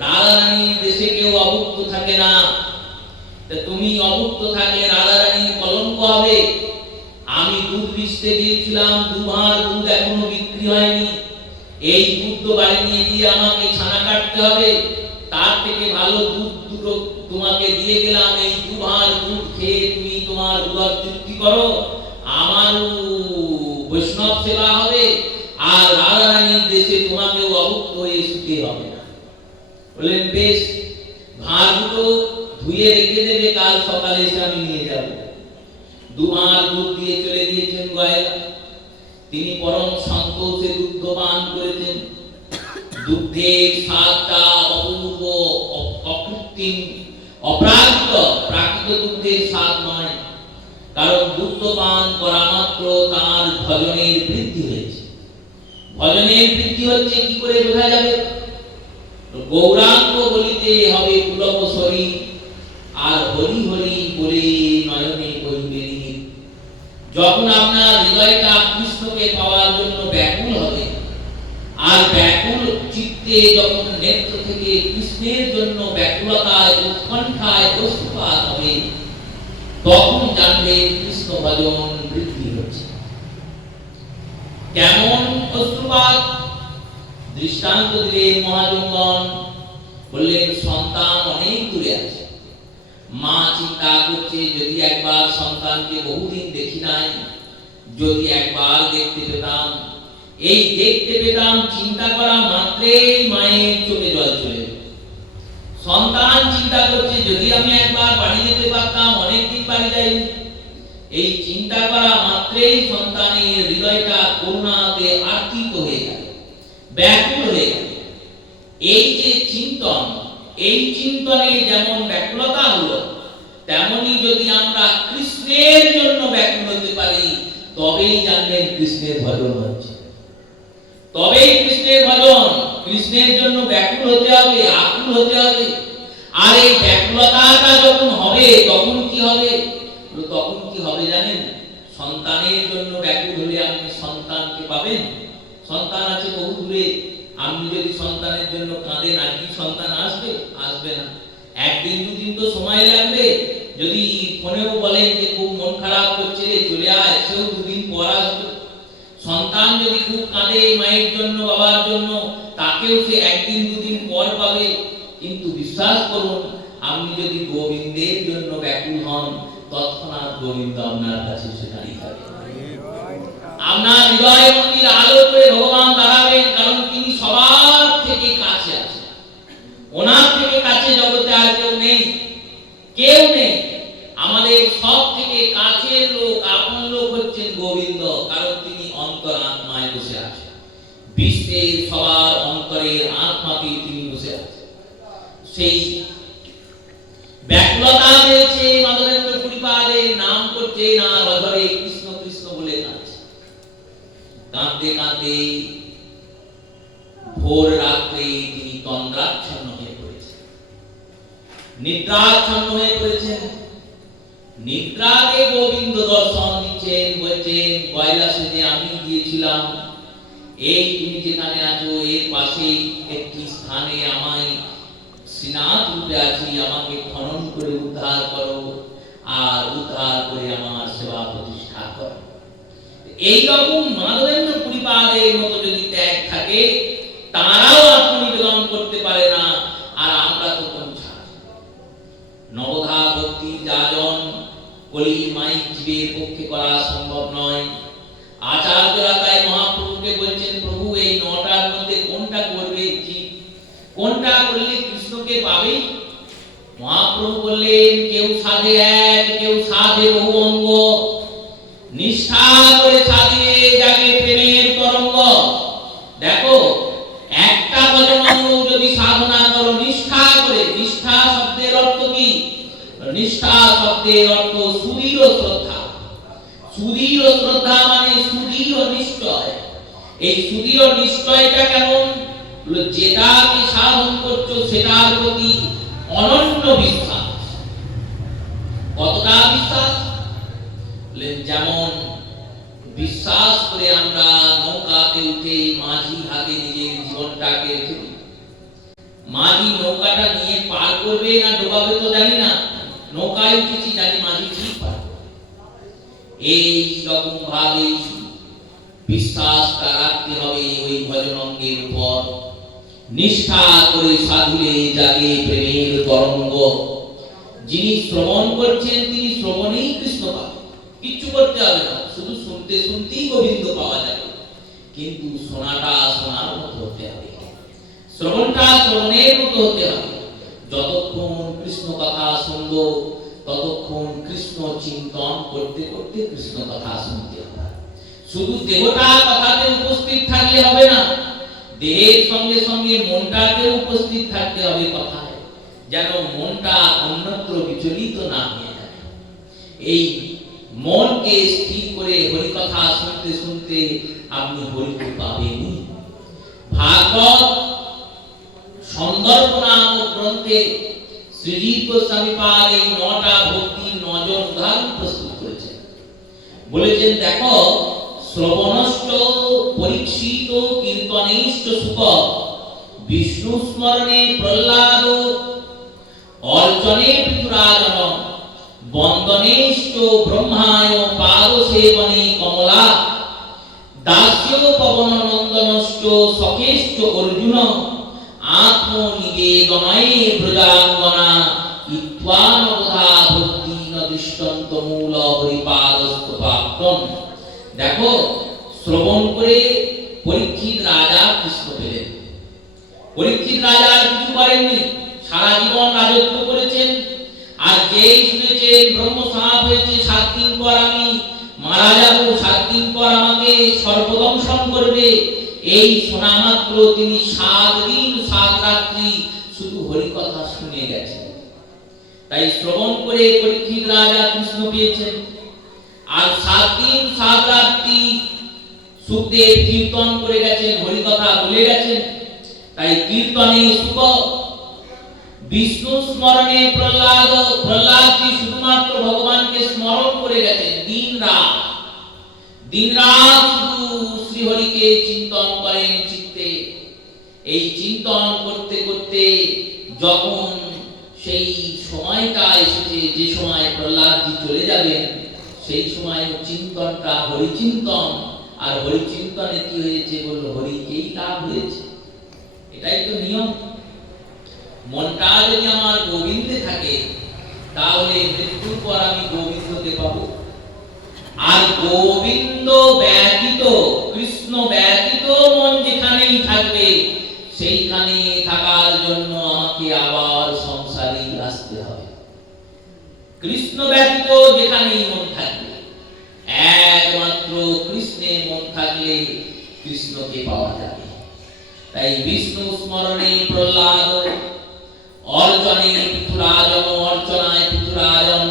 রাধারানীর দেশে কেউ অভুক্ত থাকে না। তুমি অভুক্ত থাকলে রাধারানীর কলঙ্ক হবে। আমি দুধ বেচতে গিয়েছিলাম, 2 ভাঁড় দুধ এখনো বিক্রি হয়নি। এই দুধ তো বাড়ি নিয়ে গিয়ে আমাকে ছানা কাটতে হবে, তার থেকে ভালো দুধ দুটো তোমাকে দিয়ে গেলাম। এই 2 ভাঁড় দুধ খেয়ে তুমি তোমার উদর তৃপ্তি করো, আমার বৈষ্ণব সেবা হবে, আর রাধারানীর দেশে তোমাকেও অভুক্ত হয়ে শুতে হবে না। বললেন বেশ, ভাঁড় দুটো ধুয়ে রেখে দেবে, কাল সকালে এসে আমি নিয়ে যাব। 2 ভাঁড় দুধ দিয়ে চলে গিয়েছেন গয়লা। তিনি পরম সন্তোষে দুগ্ধ পান করেছেন। দুগ্ধের স্বাদটা অপূর্ব, অকৃত্রিম, অপ্রাকৃত, প্রাকৃত দুগ্ধের স্বাদ নয়। কারণ দুগ্ধ পান করা মাত্র তার ভজনের বৃদ্ধি হয়েছে। ভজনের বৃদ্ধি হচ্ছে কি করে বোঝা যাবে? গৌরাঙ্গ বলিতে হবে পুলক শরীর, আর হরি হরি বলে নয়নে করিবে নীর। যখন আপনার হৃদয়টা কৃষ্ণকে পাওয়ার জন্য ব্যাকুল হবে, আর ব্যাকুল চিত্তে যখন নেত্র থেকে কৃষ্ণের জন্য ব্যাকুলতায় উৎকণ্ঠায় অশ্রুপাত হবে, তখন জানবেন কৃষ্ণ ভজন বৃদ্ধি হচ্ছে। কেমন অশ্রুপাত? দৃষ্টান্ত দিলেন মহাজনগণ। বললেন সন্তান অনেক দূরে আছে, মা চিন্তা করছে যদি একবার সন্তানকে বহুদিন দেখি নাই, যদি একবার দেখতে পেতাম। এই দেখতে পেতাম চিন্তা করা মাত্রই মায়ের চোখে জল চলে। সন্তান চিন্তা করছে যদি আমি একবার বাড়ি যেতে পারতাম, অনেকদিন বাড়ি যাইনি। এই চিন্তা করা মাত্রই সন্তানের হৃদয়টা করুণাতে আর্তিত হয়ে গেল, ব্যাকুল হয়ে গেল। এই যে চিন্তন, এই চিন্তনে যেমন ব্যাকুলতা হলো, তেমনি যদি আমরা কৃষ্ণের জন্য ব্যাকুল হতে পারি, তবেই জানবেন কৃষ্ণের ভজন হচ্ছে, তবেই কৃষ্ণের ভজন। কৃষ্ণের জন্য ব্যাকুল হতে হবে, আকুল হতে হবে। আর এই ব্যাকুলতাটা যখন হবে, তখন কি হবে? তখন কি হবে জানেন? সন্তানের জন্য ব্যাকুল হলে আপনি সন্তানকে পাবেন। সন্তান আছে বহু দূরে, আপনি যদি সন্তানের জন্য কাঁদেন, আর কি সন্তান আসবে? আসবে না। 1 দিন 2 দিন তো সময় লাগবে, যদি ফোনেও বলেন যে খুব মন খারাপ করছে রে চলে আয়, সেও দুদিন পর আসবে। সন্তান যদি খুব কাঁদে মায়ের জন্য বাবার জন্য, তাকেও সে একদিন দুদিন পর পাবে। কিন্তু বিশ্বাস করুন, আপনি যদি গোবিন্দের জন্য ব্যাকুল হন, তৎক্ষণাৎ গোবিন্দ আপনার কাছে এসে দাঁড়িয়ে থাকবে। আপনার হৃদয় মন্দির আলো করে ভগবান দাঁড়াবেন, কারণ তিনি সবার থেকে কাছে আছেন। ওনার থেকে কাছে জগতে আর কেউ নেই, কেউ নেই। আমাদের সব থেকে কাছের লোক, আপন লোক হচ্ছেন গোবিন্দ, কারণ তিনি অন্তর আত্মায় বসে আছেন। বিশ্বের সবার অন্তরের আত্মাতে তিনি বসে আছেন। সেই ব্যাকুলতা রয়েছে মাধবেন্দ্র পুরীপাদের নাম করছে না, হৃদয়ে কৃষ্ণ কৃষ্ণ বলে কাঁদছে। কাঁদতে কাঁদতে ভোর রাত্রে তিনি তন্দ্রাচ্ছন্ন হয়ে পড়েছেন, নিদ্রাচ্ছন্ন হয়ে পড়েছেন। নিদ্রাকে গোবিন্দ দর্শন দিচ্ছেন, বলছেন কৈলাসে যে আমি গিয়েছিলাম, এই তুমি যেখানে আছো এর পাশে একটি স্থানে আমায় শ্রীনাথ রূপে আছি, আমাকে খনন করে উদ্ধার করো, আর উদ্ধার করে আমার সেবা প্রতিষ্ঠা করো। এইরকম মাধবেন্দ্র পুরীপাদের মতো যদি ত্যাগ থাকে, তারাও আত্মনিবেদন করতে পারে না, আর আমরা তো পৌঁছা। নবধা ভক্তি যাজন কলি মাইক জীবের পক্ষে করা সম্ভব নয়। আচার্যরা তাই মহাপ্রভুকে বলছেন, প্রভু এই 9টার মধ্যে কোনটা করবে জীব, কোনটা করলে কৃষ্ণকে পাবে? মহাপ্রভু বললেন, কেউ সাধে এক, কেউ সাধে বহু অঙ্গ, নিষ্ঠা করে সাধিয়ে জাগে প্রেমের তরঙ্গ। দেখো, একটা ভজন অঙ্গ যদি সাধনা করো নিষ্ঠা করে, নিষ্ঠা শব্দের অর্থ কি? নিষ্ঠা শব্দের অর্থ সুদৃঢ় শ্রদ্ধা। সুদৃঢ় শ্রদ্ধা মানে সুদৃঢ় নিশ্চয়। এই সুদৃঢ় নিশ্চয়টা কেমন? যেটাকে সাধন করছো সেটার প্রতি অনন্য বিশ্বাস। কতটা বিশ্বাস? যেমন বিশ্বাস করে আমরা নৌকাতে উঠে মাঝি হাতে নিজের জীবনটাকে রেখে দিই। মাঝি নৌকাটা নিয়ে পার করবে না ডোবাবে তো জানি না, নৌকায় উঠেছি জানি মাঝি ঠিক পার। এই রকম ভাবে বিশ্বাসটা রাখতে হবে ওই ভজন অঙ্গের উপর। নিষ্ঠা করে সাধিলে জাগে প্রেমের তরঙ্গ। যিনি শ্রবণ করছেন তিনি শ্রবণেই কৃষ্ণ পাবেন, কিচ্ছু করতে হবে না, শুধু শুনতে শুনতেই গোবিন্দ পাওয়া যাবে। কিন্তু শোনাটা শোনার মতো হতে হবে, শ্রবণটা শ্রবণের মতো হতে হবে। যতক্ষণ কৃষ্ণ কথা শুনবো, ততক্ষণ কৃষ্ণ চিন্তন করতে করতে কৃষ্ণ কথা শুনতে হবে। শুধু দেহটা কথাতে উপস্থিত থাকলে হবে না, দেহের সঙ্গে সঙ্গে মনটাকে উপস্থিত থাকতে হবে কথায়, যেন মনটা অন্যত্র বিচলিত না হয়ে যায়। এই মনকে স্থির করে হরি কথা শুনতে শুনতে আপনি হরিকে পাবেনই। ভাগবত সন্দর্ভ নামক গ্রন্থে শ্রীজীব গোস্বামী পাদ এই 9টা ভক্তির 9জন উদাহরণ প্রস্তুত করেছেন। বলেছেন, দেখো, শ্রবণশ্চ পরীক্ষিত কীর্তনেশ্চ সুখ, বিষ্ণু স্মরণে প্রহ্লাদ, অর্চনে পিতুরাজন, বন্দনেশ্চ ব্রহ্মায় পাদ সেবনে কমলা, দাস্য পবন নন্দনশ্চ সখেশ্চ অর্জুন, আত্মনিবেদনয়ে ব্রজাঙ্গনা, ইত্বানবধা ভক্তি নদিষ্টন্ত মূল হরিপাদস্তপাক্তম। দেখো, শ্রবণ করে পরীক্ষিত রাজা কৃষ্ণ পেলেন। পরীক্ষিত রাজা কিছু করেননি, সারা জীবন রাজত্ব করেছেন। আর যেই শুনেছেন ব্রহ্ম সাপ হয়েছে, 7 দিন পর আমি মারা যাব, 7 দিন পর আমাকে সর্বদংশন করবে, এই শোনা মাত্র তিনি 7 দিন 7 রাত্রি শুধু হরি কথা শুনে গেছেন। তাই শ্রবণ করে পরীক্ষিত রাজা কৃষ্ণ পেয়েছেন। আর 7 দিন 7 রাত্রি সুখদেব কীর্তন করে গেছেন, হরি কথা বলে গেছেন। তাই কীর্তনে সুখ। বিষ্ণু স্মরণে প্রহ্লাদ, প্রহ্লাদজি শুধুমাত্র ভগবানকে স্মরণ করে গেছেন দিন রাত। দিন রাত শুধু শ্রীহরিকে চিন্তন করেন চিত্তে। এই চিন্তন করতে করতে যখন সেই সময়টা এসেছে যে যে সময় প্রহ্লাদজি চলে যাবেন সেই সময় চিন্তনটা হরিচিন্তন, আর হরিচিন্তনে কি হয়েছে বলল হরিকেই লাভ হয়েছে। এটাই তো নিয়ম। মনটা যদি আমার গোবিন্দে থাকে তাহলে মৃত্যুর পর আমি গোবিন্দকে পাবো। আর গোবিন্দ ব্যতীত, কৃষ্ণ ব্যতীত মন যেখানেই থাকবে সেইখানে থাকার জন্য আমাকে আবার সংসারে আসতে হবে। কৃষ্ণ ব্যতীত যেখানেই মন থাকবে, একমাত্র কৃষ্ণে মন থাকলে কৃষ্ণকে পাওয়া যাবে। তাই বিষ্ণু স্মরণে প্রহ্লাদ, অর্চনে পৃথুরাজন, অর্চনায় পৃথুরাজন,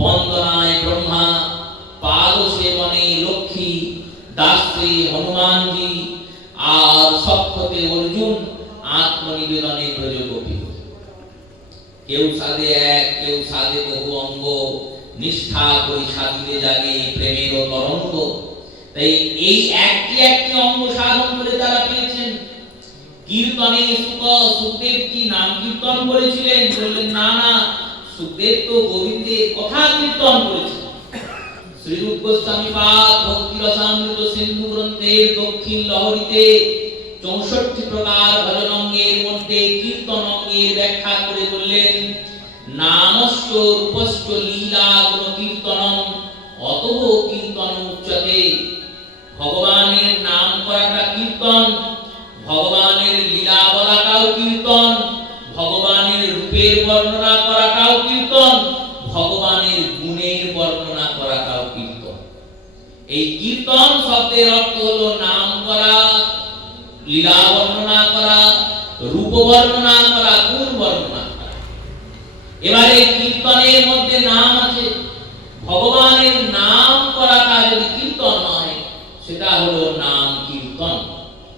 বন্দনায় ব্রহ্মা, পাদ সেবনে লক্ষ্মী, দাসে হনুমানজি, আর সক্ষতে অর্জুন, আত্মনিবেদনে ব্রজগোপী। কেউ সাধে এক, কেউ সাধে বহু অঙ্গ, নিষ্ঠা করি সাধিতে জাগে প্রেমের তরঙ্গ। তাই এই একটি একটি অঙ্গ সাধন করে তারা পেয়েছেন। কীর্তনে সুখদেব কি নাম কীর্তন করেছিলেন? বললেন না না, সুখদেব তো গোবিন্দের কথা কীর্তন করেছেন। শ্রীরূপ গোস্বামী পাদ ভক্তি রসামৃত সিন্ধু গ্রন্থের দক্ষিণ লহরীতে 64 প্রকার ভজন অঙ্গের মধ্যে কীর্তন অঙ্গের ব্যাখ্যা করে বললেন, নামস্য রূপস্য লীলা গুণ কীর্তনম অতঃ কীর্তন উচ্যতে। ভগবানের নাম করাটা কীর্তন, ভগবানের লীলা বলাটাও কীর্তন, ভগবানের রূপের বর্ণনা করাটাও কীর্তন, ভগবানের গুণের বর্ণনা করাটাও কীর্তন। এই কীর্তন শব্দের অর্থ হলো নাম করা, লীলা বর্ণনা করা, রূপ বর্ণনা করা, গুণ বর্ণনা করা। এবারে কীর্তনের মধ্যে নাম আছে। ভগবানের নাম করাটা যদি কীর্তন হয় সেটা হলো নাম কীর্তন।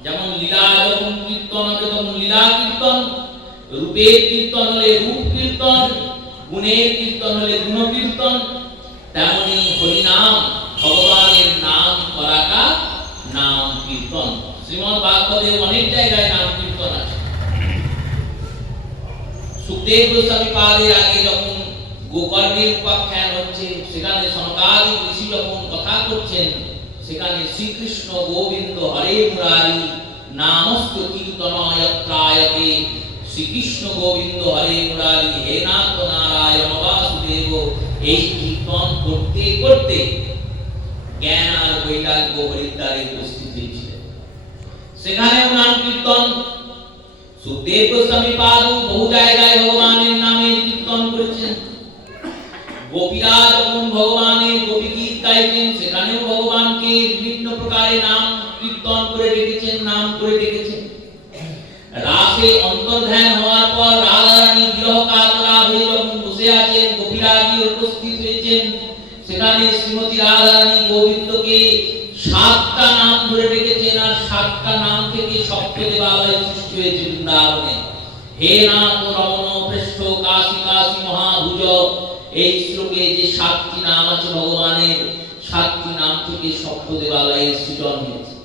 যেমন লীলা যখন কীর্তন হবে তখন লীলা কীর্তন, রূপের কীর্তন হলে রূপ কীর্তন, গুণের কীর্তন হলে গুণ কীর্তন। তেমনি হরিনাম, ভগবানের নাম করাটা নাম কীর্তন। শ্রীমদ্ ভাগবতে অনেক জায়গায় নাম কীর্তন আছে। সুখদেব গোস্বামী পাদের আগে যখন গোকর্ণের উপাখ্যান হচ্ছে, সেখানে সনকাদিক ঋষি যখন কথা করছেন, সেখানে শ্রীকৃষ্ণ গোবিন্দ হরে মুরারি নামস্ত কীর্তনায় ত্রায়তে। শ্রীকৃষ্ণ গোবিন্দ হরে মুরারি হে নাথ নারায়ণ বাসুদেব, এই কীর্তন করতে করতে জ্ঞান আর বৈরাগ্য হরিদ্বারে উপস্থিত হয়েছিলেন। সেখানেও নাম কীর্তন। সুখদেব গোস্বামী পাদ বহু জায়গায় ভগবানের নামে কীর্তন করেছেন। গোপীরা যখন ভগবানের গোপী গীত গাইছেন, সেখানেও ভগবানকে বিভিন্ন প্রকারে নাম কীর্তন করে ডেকেছেন, নাম করে ডেকেছেন। রাসে অন্তর্ধান হওয়ার পর রাধারানী বিরহ কাতরা হয়ে যখন বসে আছেন, গোপীরা গিয়ে উপস্থিত হয়েছেন, সেখানে শ্রীমতী রাধারানী গোবিন্দকে 7টা নাম ধরে ডেকেছেন, আর 7টা নাম থেকে সপ্ত দেবালয় সৃষ্টি হয়েছে বৃন্দাবনে। হে নাথ রমণ পৃষ্ঠ কাশী কাশী মহাভুজ, এই শ্লোকে যে 7টি নাম আছে ভগবানের, 7টি নাম থেকে সপ্ত দেবালয়ের সৃজন হয়েছে।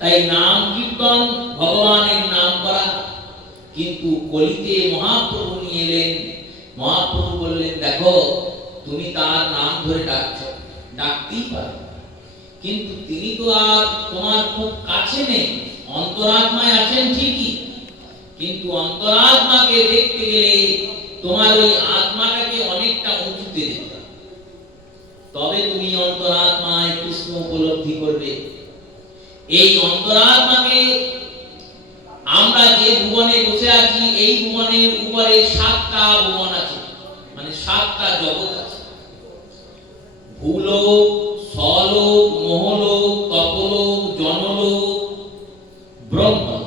তাই নাম কীর্তন, ভগবানের নাম করা। কিন্তু কলিতে মহাপ্রভু নিয়ে এলেন। মহাপ্রভু বললেন, দেখো তুমি তার নাম ধরে ডাকছো, ডাকতেই পারো, কিন্তু তিনি তো আর তোমার খুব কাছে নেই, অন্তরাত্মায় আছেন ঠিকই, কিন্তু অন্তরাত্মাকে দেখতে গেলে তোমার ওই আত্মাটাকে অনেকটা উঁচুতে যেতে হবে, তবে তুমি অন্তরাত্মায় কৃষ্ণ উপলব্ধি করবে। এই অন্তরাত্মাকে আমরা যে ভুবনে বসে আছি, এই ভুবনের উপরে 7টা ভুবন আছে, মানে 7টা জগৎ আছে। ভূলোক, স্বলোক, মোহলোক, তপলোক, জনলোক, ব্রহ্মলোক।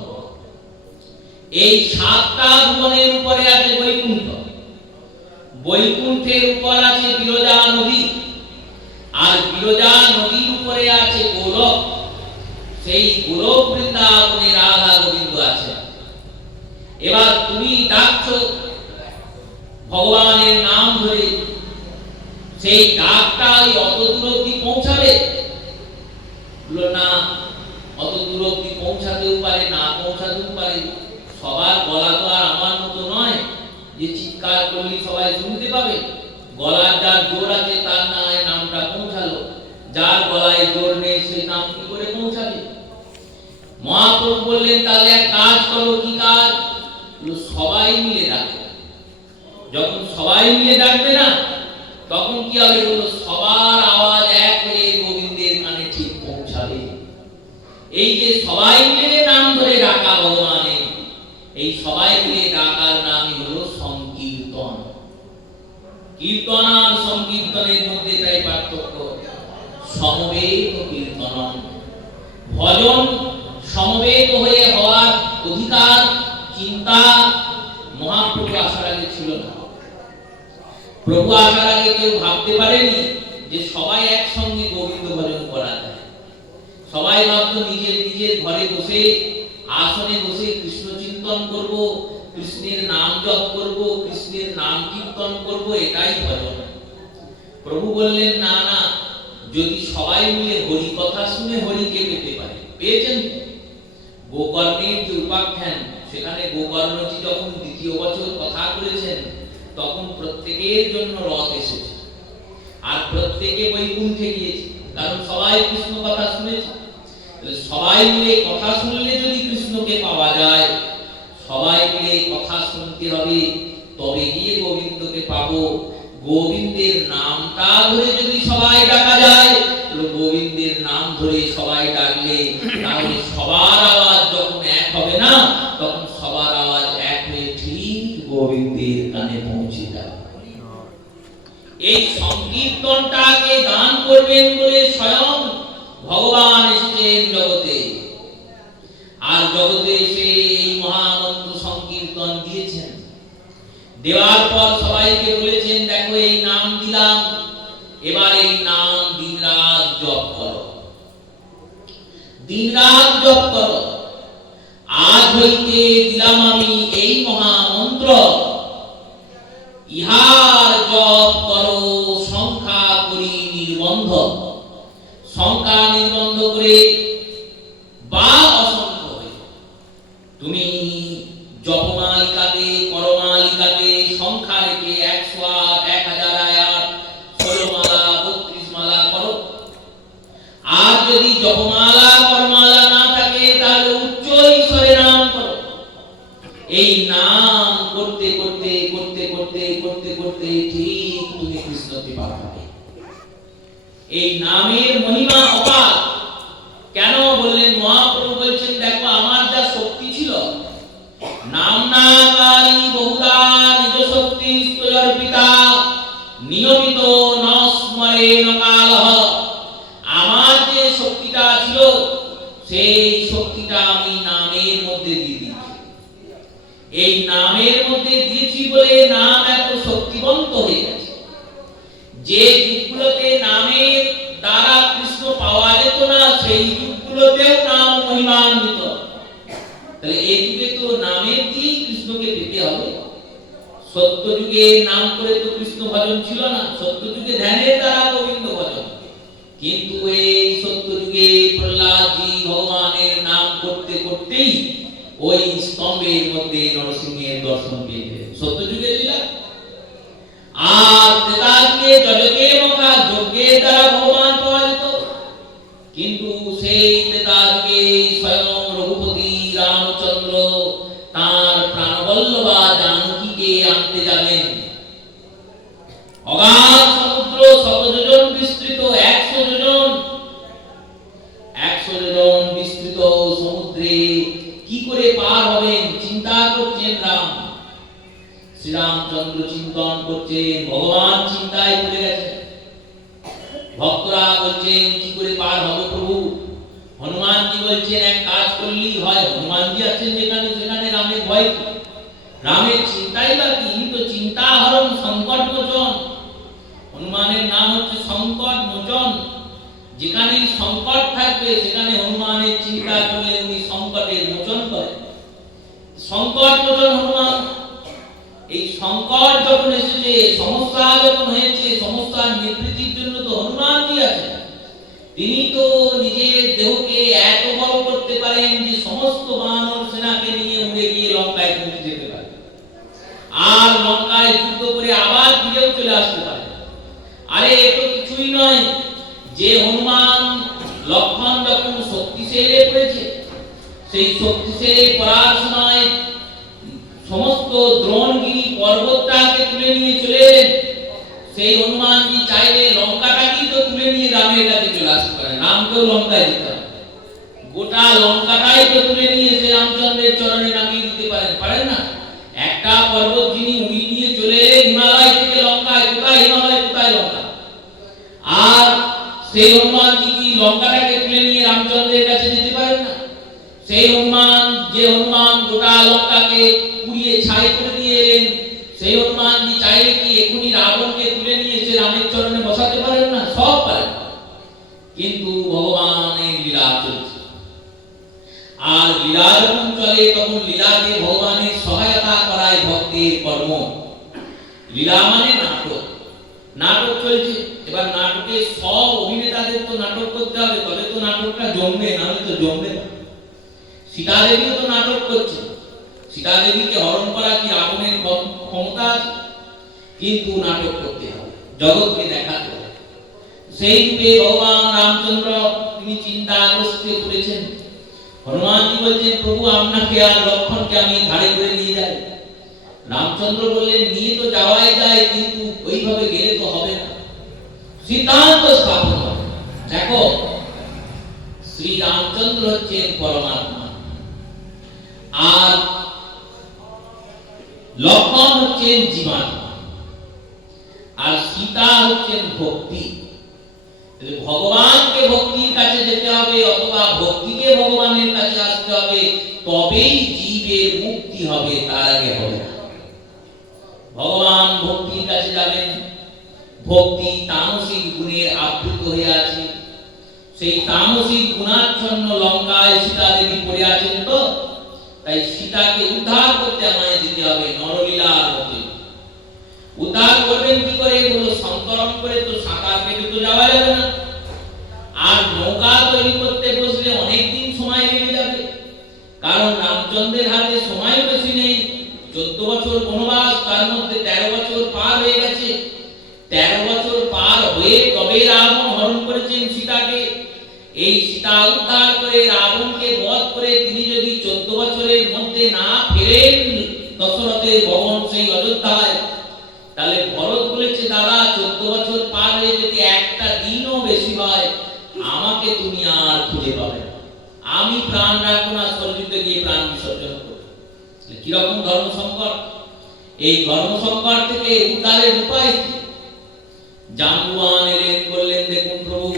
এই 7টা ভুবনের উপরে আছে বৈকুণ্ঠ। বৈকুণ্ঠের উপর আছে বিরজা নদী, আর বিরজা নদীর উপরে আছে গোলক। সেই গোলক বৃন্দাবনে রাধা গোবিন্দ আছে। এবার তুমি ডাকছো ভগবানের নাম ধরে, সেই ডাকটা অত দূর অব্দি পৌঁছাবে? বললো না, অত দূর অব্দি পৌঁছাতেও পারে, না পৌঁছাতেও পারে। সবার গলা তো আর আমার মতো নয় যে চিৎকার করে করলেই সবাই শুনতে পাবে। গলার যার জোর আছে তার নামটা পৌঁছালো, যার গলায় জোর নেই সেই নাম কি করে পৌঁছাবে? মহাপ্রভু বললেন তাহলে এক কাজ করো। কি কাজ? সবাই মিলে ডাকো। যখন সবাই মিলে ডাকবে না, তখন কি হবে? বললো সবার আওয়াজ এক হয়ে গোবিন্দের কানে ঠিক পৌঁছাবে। এই যে সবাই মিলে নাম ধরে ডাকা ভগবানের, এই সবাই মিলে ডাকার নামই হলো সংকীর্তন। কীর্তন আর সংকীর্তনের মধ্যে তাই পার্থক্য। সমবেত কীর্তন, ভজন সমবেত হয়ে হওয়ার অধিকার চিন্তা মহাপ্রভু আসার আগে ছিল না। প্রভু আসার আগে কেউ ভাবতে পারেনি যে সবাই একসঙ্গে গোবিন্দ ভজন করা যায়। সবাই ভাবতো নিজের নিজের ঘরে বসে আসনে বসে কৃষ্ণ চিন্তন করব, কৃষ্ণের নাম জপ করব, কৃষ্ণের নাম কীর্তন করব, এটাই ভজন। প্রভু বললেন না না, যদি সবাই মিলে হরি কথা শুনে হরিকে পেতে পারে। পেয়েছেন গোকর্ণের যে উপাখ্যান, সেখানে গোকর্ণজি যখন দ্বিতীয় বছর কথা বলেছেন তখন প্রত্যেকের জন্য রথ এসেছে আর প্রত্যেকে বৈকুণ্ঠে গিয়েছে, কারণ সবাই কৃষ্ণ কথা শুনেছে। সবাই মিলে কথা শুনলে যদি কৃষ্ণকে পাওয়া যায়, সবাই মিলে কথা শুনতে হবে, তবে গিয়ে গোবিন্দকে পাবো। গোবিন্দের নামটা ধরে যদি সবাই ডাকা যায়, গোবিন্দের নাম ধরে সবাই ডাকলে তাহলে সবার আওয়াজ যখন এক হবে না, তখন সবার আওয়াজ এক হয়ে ঠিক গোবিন্দের কানে পৌঁছে যাবে। এই সংকীর্তনটাকে দান করবেন বলে স্বয়ং ভগবান এসেছেন জগতে, আর জগতে এসে এই মহামন্ত্র সংকীর্তন দিয়েছেন। দেওয়ার পর সবাইকে বলেছেন দেখো এই নাম দিলাম, এবার এই নাম দিনরাত জপ করো, দিনরাত জপ করো। আজ হইতে দিলাম আমি এই মহামন্ত্র, ইহার জপ করো সংখ্যা করি নির্বন্ধ। সংখ্যা নির্বন্ধ করে বা অসংখ্য হয়ে তুমি জপমালিকাতে করমালিকাতে সংখ্যা রেখে 108, 1008, 16 মালা 32 মালা করো। আর যদি জপমালা করমালা না থাকে তাহলে উচ্চ ঈশ্বরে নাম করো। এই নাম করতে করতে করতে করতে করতে করতে ঠিক তুমি কৃষ্ণকে পাবে। এই নামের মহিমা অপার। কেন বললেন? মহাপ্রভু বলছেন দেখো আমার যা শক্তি ছিল, নাম না কালী বহুধা নিজ শক্তি স্তর্পিতা নিয়মিত নস্মরে নকালহ। আমার যে শক্তিটা ছিল সেই শক্তিটা আমি নামের মধ্যে দিয়ে দিয়েছি। এই নামের মধ্যে দিয়েছি বলে নাম এত শক্তিবন্ত হয়ে গেছে। যে যুগগুলোতে নামের দ্বারা কৃষ্ণ পাওয়া যেত না, সেই যুগগুলোতেও নাম মহিমান্বিত। তাহলে এই যুগে তো নামের দিয়েই কৃষ্ণকে পেতে হবে। সত্য যুগে নাম করে তো কৃষ্ণ ভজন ছিল না, সত্য যুগে ধ্যানের দ্বারা গোবিন্দ ভজন। কিন্তু এই সত্য যুগে প্রহ্লাদজি ভগবানের নাম করতে করতেই ওই স্তম্ভের মধ্যে নরসিংহের দর্শন পেয়েছে। সত্য যুগের লীলা। আর ত্রেতাযুগে যজকে মখা যজ্ঞের দ্বারা ভগবান পাওয়া যেত, কিন্তু সেই ত্রেতাযুগে স্বয়ং রঘুপতি রামচন্দ্র তার প্রাণবল্লভা জানকীকে আনতে যাবেন। অগাধ সমুদ্র 100 যোজন বিস্তৃত, 100 যোজন বিস্তৃত সমুদ্রে কি করে পার হবেন চিন্তা করছেন রাম। শ্রীরামচন্দ্র চিন্তন করছেন, ভগবান চিন্তায় পড়ে গেছেন। ভক্তরা বলছেন কি করে পার হবে প্রভু? হনুমানজি বলছেন এক কাজ করলেই হয়। হনুমানজি আছেন যেখানে সেখানে রামের ভয় কি? রামের চিন্তাই বা কি? ইনি তো চিন্তা হরণ সংকট মোচন। হনুমানের নাম হচ্ছে সংকট মোচন। যেখানে সংকট থাকবে সেখানে হনুমানের চিন্তা করলে উনি সংকটের মোচন করেন। সংকট মোচন হনুমান। এই সংকট যখন এসেছে, সমস্যা যখন হয়েছে, সমস্যার নিবৃত্তির জন্য তো হনুমানজি আছেন। তিনি তো নিজের দেহকে এত বড় করতে পারেন যে সমস্ত বানর সেনাকে নিয়ে উড়ে গিয়ে লঙ্কায় পৌঁছে যেতে পারে। আর লঙ্কায় যুদ্ধ কিছুই নয় যে হনুমান লক্ষণ যখন শক্তিশালী পড়েছে, সেই শক্তিশালী পড়ার সময় সমস্ত দ্রোণগিরি পর্বতটাকে তুলে নিয়ে চলে এলেন। সেই হনুমানজি চাইলে লঙ্কাটাকেই তো তুলে নিয়ে রামের কাছে চলে আসতে পারেন, রামকেও লঙ্কায় দিতে পারেন, গোটা লঙ্কাটাই তো তুলে নিয়ে সে রামচন্দ্রের চরণে নামিয়ে দিতে পারেন, পারেন না? একটা পর্বত যিনি উড়িয়ে নিয়ে চলে এলেন হিমালয় থেকে লঙ্কায়, কোথায় হিমালয় কোথায় লঙ্কা, আর সেই হনুমানজি কি লঙ্কাটাকে তুলে নিয়ে রামচন্দ্রের কাছে যেতে পারেন না? সেই হনুমান, যে হনুমান গোটা লঙ্কাকে পুড়িয়ে ছাই করে দিয়ে এলেন, সেই হনুমানজি চাইলে কি এখনই রাবণকে তুলে নিয়ে এসে রামের চরণে বসাতে পারেন না? সব পারেন, কিন্তু ভগবানের লীলা চলছে। আর লীলা যখন চলে তখন লীলাকে ভগবানের সহায়তা করায় ভক্তের কর্ম। লীলা মানে নাটক, নাটক চলছে। এবার নাটকে সব অভিনেতাদের তো নাটক করতে হবে, তবে তো নাটকটা জমবে, নাহলে তো জমবে না। সীতা দেবীও তো নাটক করছে, সীতা দেবীকে হরণ করা কি রাবণের ক্ষমতা আছে? কিন্তু নাটক করতে হবে, জগৎকে দেখাতে হবে। সেই রূপে ভগবান রামচন্দ্র তিনি চিন্তাগ্রস্ত করেছেন। হনুমানজি বলছেন, প্রভু আপনাকে আর লক্ষণকে আমি ঘাড়ে করে নিয়ে যাই। রামচন্দ্র বললেন, নিয়ে তো যাওয়াই যায়, কিন্তু ওইভাবে গেলে তো হবে না, সিদ্ধান্ত স্থাপন হবে। দেখো, শ্রী রামচন্দ্র হচ্ছেন পরমাত্মা, আর লক্ষণ হচ্ছেন জীবাত্মা, আর সীতা হচ্ছেন ভক্তি। ভগবানকে ভক্তির কাছে যেতে হবে, অথবা ভক্তিকে ভগবানের কাছে আসতে হবে, তবেই জীবের মুক্তি হবে, তার আগে হবে না। ভগবান ভক্তির কাছে যাবেন, ভক্তি তামসিক গুণের আবৃত হয়ে আছে, সেই তামসিক গুণাচ্ছন্ন লঙ্কায় সীতা দেবী পড়ে আছেন, তো তাই সীতাকে উদ্ধার করতে আমায় দিতে হবে নরলীলার মতো। উদ্ধার করবেন কি করে? বলো, সন্তরণ করে তো সাঁতার কেটে তো যাওয়া যাবে না, আর নৌকা তৈরি করতে বসলে অনেক দিন সময় লেগে যাবে, কারণ রামচন্দ্রের হাতে সময় বেশি নেই। 14 বছর বনবাস, তার মধ্যে 13 বছর পার হয়ে গেছে। 13 বছর পার হয়ে তবে রাবণ হরণ করেছেন সীতাকে। এই সীতা উদ্ধার করে রাবণকে বধ করে তিনি যদি 14 বছরের মধ্যে না ফেরেন দশরথের ভবন সেই অযোধ্যায়, তাহলে ভরত বলেছে, দাদা 14 বছর পার হয়ে যদি একটা দিনও বেশি হয়, আমাকে তুমি আর খুঁজে পাবে না, আমি প্রাণ রাখবো না, স্বর্গীতে গিয়ে প্রাণ বিসর্জন করবো। কিরকম ধর্ম সংকট! এই ধর্ম সংকট থেকে উদ্ধারের উপায় কি? জাম্বুয়ান এলেন, বললেন, দেখুন প্রভু,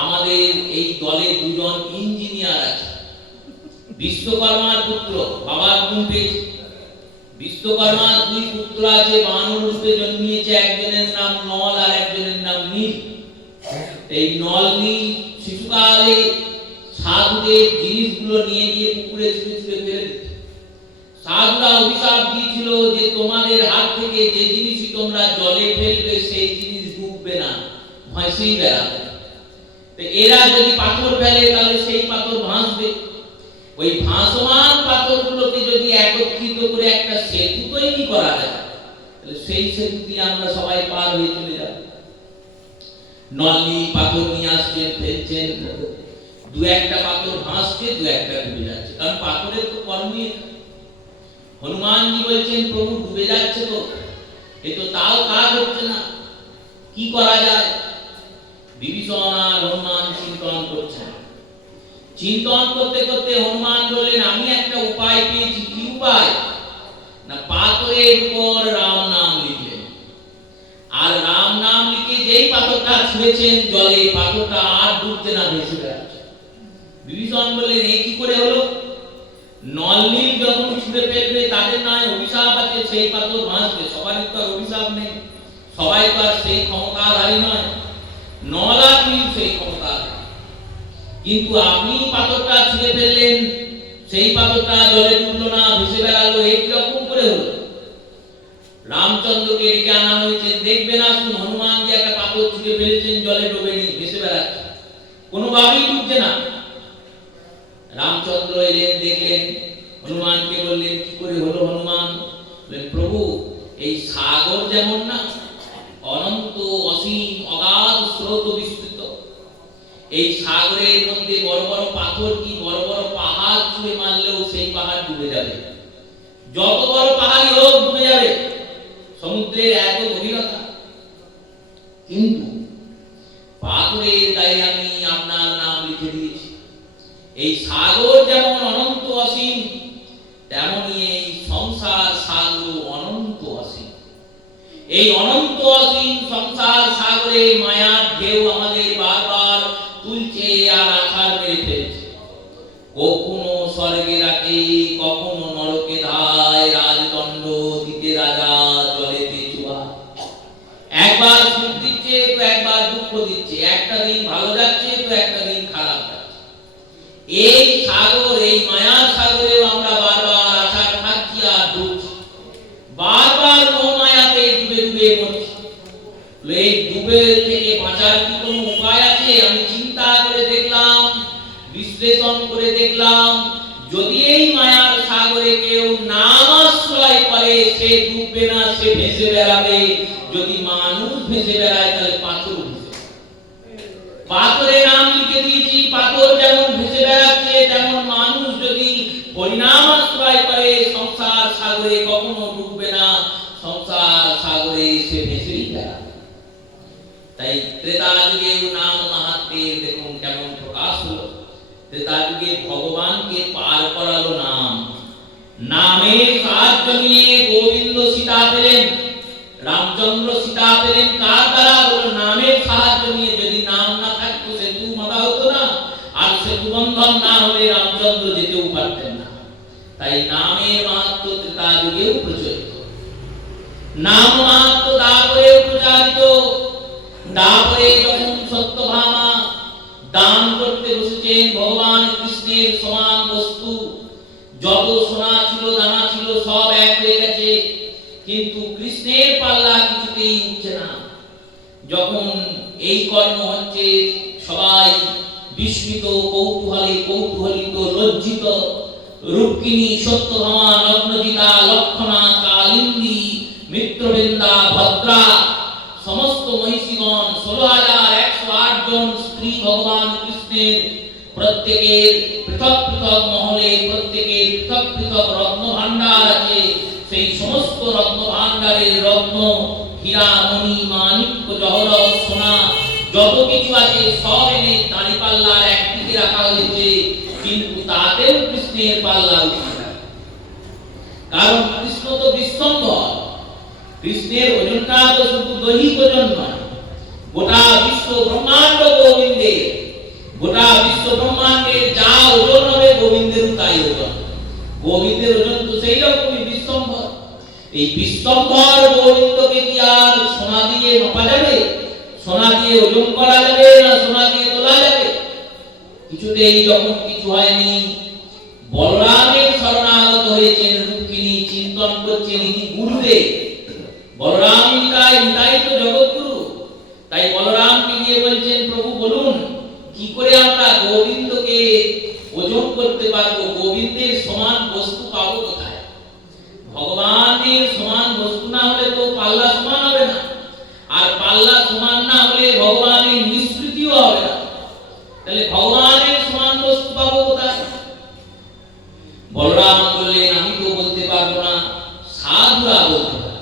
আমাদের এই দলে দুজন ইঞ্জিনিয়ার আছে, বিশ্বকর্মার পুত্র, বাবার গুণ পেয়েছে। বিশ্বকর্মার 2 পুত্র আছে, বানর রূপে জন্মিয়েছে, একজনের নাম নল আর একজনের নাম নীল। এই নল নীল শিশুকালে সাধুদের জিনিসগুলো নিয়ে গিয়ে পুকুরে ছুঁড়ে ছুঁড়ে ফেলে দিত। সাধুরা অভিশাপ দিয়েছিল যে তোমাদের হাত থেকে যে জিনিসই তোমরা জলে ফেলবে সেই জিনিস ডুববে না, ভাসেই বেড়াবে। তো এরা যদি পাথর ফেলে তাহলে সেই পাথর ভাসবে। ওই ভাসমান পাথরগুলোকে যদি একত্রিত করে একটা সেতু তৈরি করা যায়, তাহলে সেই সেতু দিয়ে আমরা সবাই পার হয়ে চলে যাব। নলি পাথর নিয়ে আসছেন, ফেলছেন, 2-1টা পাথর ভাসছে, 2-1টা ডুবে যাচ্ছে, কারণ পাথরের তো কর্মই। হনুমানজি বলছেন, প্রভু ডুবে যাচ্ছে তো, এ তো তাও কাজ হচ্ছে না, কি করা যায়? বিভীষণ আর হনুমান চিন্তন করছেন। চিন্তন করতে করতে হনুমান বললেন, আমি একটা উপায় পেয়েছি। কি উপায়? না, পাথরের উপর রাম নাম লিখলেন, আর রাম নাম লিখে যেই পাথরটা ছুঁয়েছেন জলে, পাথরটা আর ডুবছে না, ভেসে বেড়াচ্ছে। বিভীষণ বললেন, এ কি করে হলো? নলনীল যখন ছুঁড়ে ফেলবে তাদের নয় অভিশাপ আছে, সেই পাথর ভাসবে। সবারই তো আর অভিশাপ নেই, সবাই তো আর সেই ক্ষমতাধারী নয়। নল আর নীল সেই ক্ষমতাধারী, কিন্তু আপনি পাথরটা ছুঁড়ে ফেললেন, সেই পাথরটা জলে ডুবলো না, ভেসে বেড়ালো। এই রকম করে হলো? রামচন্দ্রকে ডেকে আনা হয়েছে, দেখবেন আসুন, হনুমান যে একটা পাথর ছুঁড়ে ফেলেছেন, জলে ডোবেনি, ভেসে বেড়াচ্ছে, কোনোভাবেই ডুবছে না। রামচন্দ্র এলেন, দেখলেন, হনুমানকে বললেন, কি করে হলো? হনুমান বললেন, প্রভু, এই সাগর যেমন না অনন্ত অসীম অগাধ স্রোত বিস্তৃত। এই সাগরের মধ্যে বড় বড় পাথর কি বড় বড় পাহাড় ছুঁড়ে মারলেও সেই পাহাড় ডুবে যাবে, যত বড় পাহাড়ই হোক ডুবে যাবে, সমুদ্রের এত গভীরতা। কিন্তু পাথরের গায়ে আমি আপনার নাম লিখে দিয়েছি। এই সাগর যেমন অনন্ত অসীম, তেমনি এই সংসার সাগর অনন্ত অসীম। এই অনন্ত অসীম সংসার সাগরে মায়ার ঢেউ আমাদের বারবার তুলছে আর আছাড় মেরে ফেলছে। কখনো স্বর্গে রাখে, কখনো নরকে ধায়, রাজদণ্ড দিতে রাজা জলেতে চুয়া। একবার সুখ দিচ্ছে তো একবার দুঃখ দিচ্ছে, একটা দিন ভালো যাচ্ছে তো একটা দিন খারাপ যাচ্ছে। এই সাগর, এই মায়ার সাগরেও আমরা বারবার আছাড় খাচ্ছি আর ডুবছি, বারবার মোহমায়াতে ডুবে ডুবে মরছি। এই ডুবে থেকে বাঁচার কি কোনো উপায় আছে? আমি চিন্তা করে দেখলাম, বিশ্লেষণ করে দেখলাম, যদি এই মায়ার সাগরে কেউ নাম আশ্রয় করে সে ডুববে না, সে ভেসে বেড়াবে। যদি মানুষ ভেসে বেড়ায় তাহলে পাথর ভেসে, পাথরে নাম লিখে দিয়েছি। পাথর যেমন ভেসে বেড়াচ্ছে, তেমন মানুষ যদি হরিনাম আশ্রয় করে সংসার সাগরে কখনো ডুববে না, সংসার সাগরে সে ভেসেই বেড়াবে। তাই ত্রেতা যুগে নাম মাহাত্ম্যের দেখুন কেমন প্রকাশ হলো। ত্রেতা যুগে ভগবানকে পার করালো নাম। নামের সাহায্য নিয়ে গোবিন্দ সীতা পেলেন, রামচন্দ্র সীতা পেলেন কার দ্বারা? হলো নামের সাহায্য নিয়ে। যদি নাম না থাকতো সেতু বাঁধা হতো না, আর সেতু বন্ধন না হলে রামচন্দ্র যেতেও পারতেন না। তাই নামের মাহাত্ম্য ত্রেতা যুগেও প্রচলিত। নাম মাহাত্ম্য তারপরেও প্রচারিত। তারপরে যখন সত্যভামা দান করতে বসেছেন ভগবান কৃষ্ণের সমান বস্তু, যত সোনা ছিল দানা ছিল সব এক হয়ে গেছে, কিন্তু কৃষ্ণের পাল্লা কিছুতেই উঠছে না। যখন এই কর্ম হচ্ছে সবাই বিস্মিত, কৌতূহলিত, লজ্জিত। রূপকিনী, সত্যভামা, নগ্নজিতা, লক্ষণা, কালিন্দী, মিত্রবৃন্দা, ভদ্রা, সমস্ত মহিষীগণ 16,108 জন স্ত্রী ভগবান কৃষ্ণের, প্রত্যেকের পৃথক পৃথক মহলে, প্রত্যেকের পৃথক পৃথক রত্ন ভান্ডার আছে। সেই সমস্ত রত্ন ভান্ডারের রত্ন, হীরা, মণি, মাণিক্য, জহরত, সোনা যত কিছু আছে সব এনে দাঁড়ি পাল্লার একদিকে রাখা হয়েছে, কিন্তু তাতেও কৃষ্ণের পাল্লা উঠছে না। কারণ কৃষ্ণ তো বিশ্বম্ভর। কৃষ্ণের ওজনটা তো শুধু দৈহিক ওজন নয়, গোটা বিশ্ব ব্রহ্মাণ্ড গোবিন্দের। গোটা বিশ্ব ব্রহ্মাণ্ডের যা ওজন হবে গোবিন্দেরও তাই ওজন। গোবিন্দের ওজন তো সেই রকমই বিশ্বম্ভর। এই বিশ্বম্ভর গোবিন্দকে কি আর সোনা দিয়ে মাপা যাবে? সোনা দিয়ে ওজন করা যাবে না সোনা দিয়ে তোলা যাবে? কিছুতেই যখন কিছু হয়নি, বলরামের শরণাগত হয়েছেন রূপকিনী, চিন্তন করছেন ইনি গুরুদেব। বলরাম নিতাই তো জগৎগুরু। তাই বলরামকে গিয়ে বলছেন, প্রভু বলুন কি করে আমরা গোবিন্দকে ওজন করতে পারবো? গোবিন্দের সমান বস্তু পাবো কোথায়? ভগবানের সমান বস্তু না হলে তো পাল্লা সমান হবে না, আর পাল্লা সমান না হলে ভগবানের নিষ্কৃতিও হবে না। তাহলে ভগবানের সমান বস্তু পাবো কোথায়? বলরাম বললেন, আমি তো বলতে পারবো না, সাধুরা বলতে পারে।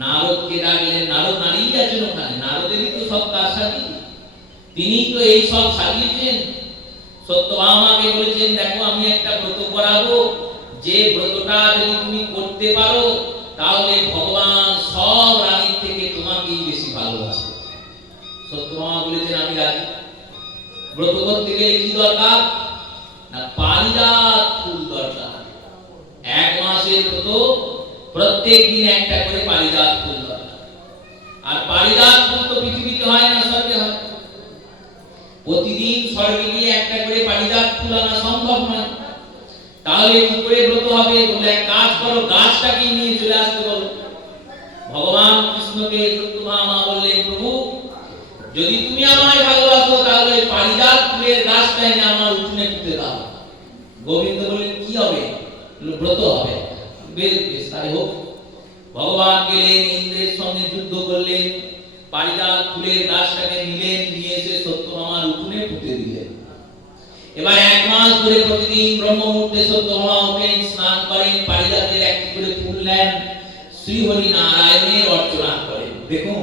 নারদকে ডাকলেন। নারদ দাঁড়িয়ে আছেন ওখানে, নারদেরই তো সব কাজ সাজিয়ে, তিনি তো এই সব সাজিয়েছেন। সত্যভামাকে বলেছেন, দেখো আমি একটা ব্রত করাবো, যে ব্রতটা যদি তুমি করতে পারো তাহলে ভগবান সব রানীর থেকে তোমাকেই বেশি ভালোবাসে। সত্যভামা বলেছেন, আমি রাজি। ব্রত করতে গেলে কি দরকার? না, পারিজাত ফুল দরকার। 1 মাসের ব্রত, প্রত্যেক দিন একটা করে পারিজাত ফুল দরকার। আর পারিজাত ফুল তো পৃথিবীতে হয় না, স্বর্গে হয়। প্রতিদিন স্বর্গে গিয়ে একটা করে পারিজাত ফুল আনা সম্ভব নয়। তাহলে কি করে ব্রত হবে? বলে এক কাজ করো, গাছটাকে নিয়ে চলে আসতে বলো। ভগবান কৃষ্ণকে সত্যভামা বললেন, প্রভু যদি তুমি আমায় ভালোবাসো তাহলে পারিজাত ফুলের গাছটা এনে আমার উঠোনে পুঁতে দাও। গোবিন্দ বললেন, কি হবে? ব্রত হবে। বেশ বেশ, তাই হোক। ভগবান গেলেন, ইন্দ্রের সঙ্গে যুদ্ধ করলেন, পারিজাত ফুলের গাছটাকে নিলেন, নিয়ে এসে সত্যভামার উঠোনে পুঁতে দিলেন। এবার 1 মাস ধরে প্রতিদিন ব্রহ্ম মুহূর্তে সত্যভামা ওঠেন, স্নান করেন, পারিজাতের একটি করে ফুল নেন, শ্রী হরি নারায়ণের অর্চনা করেন। দেখুন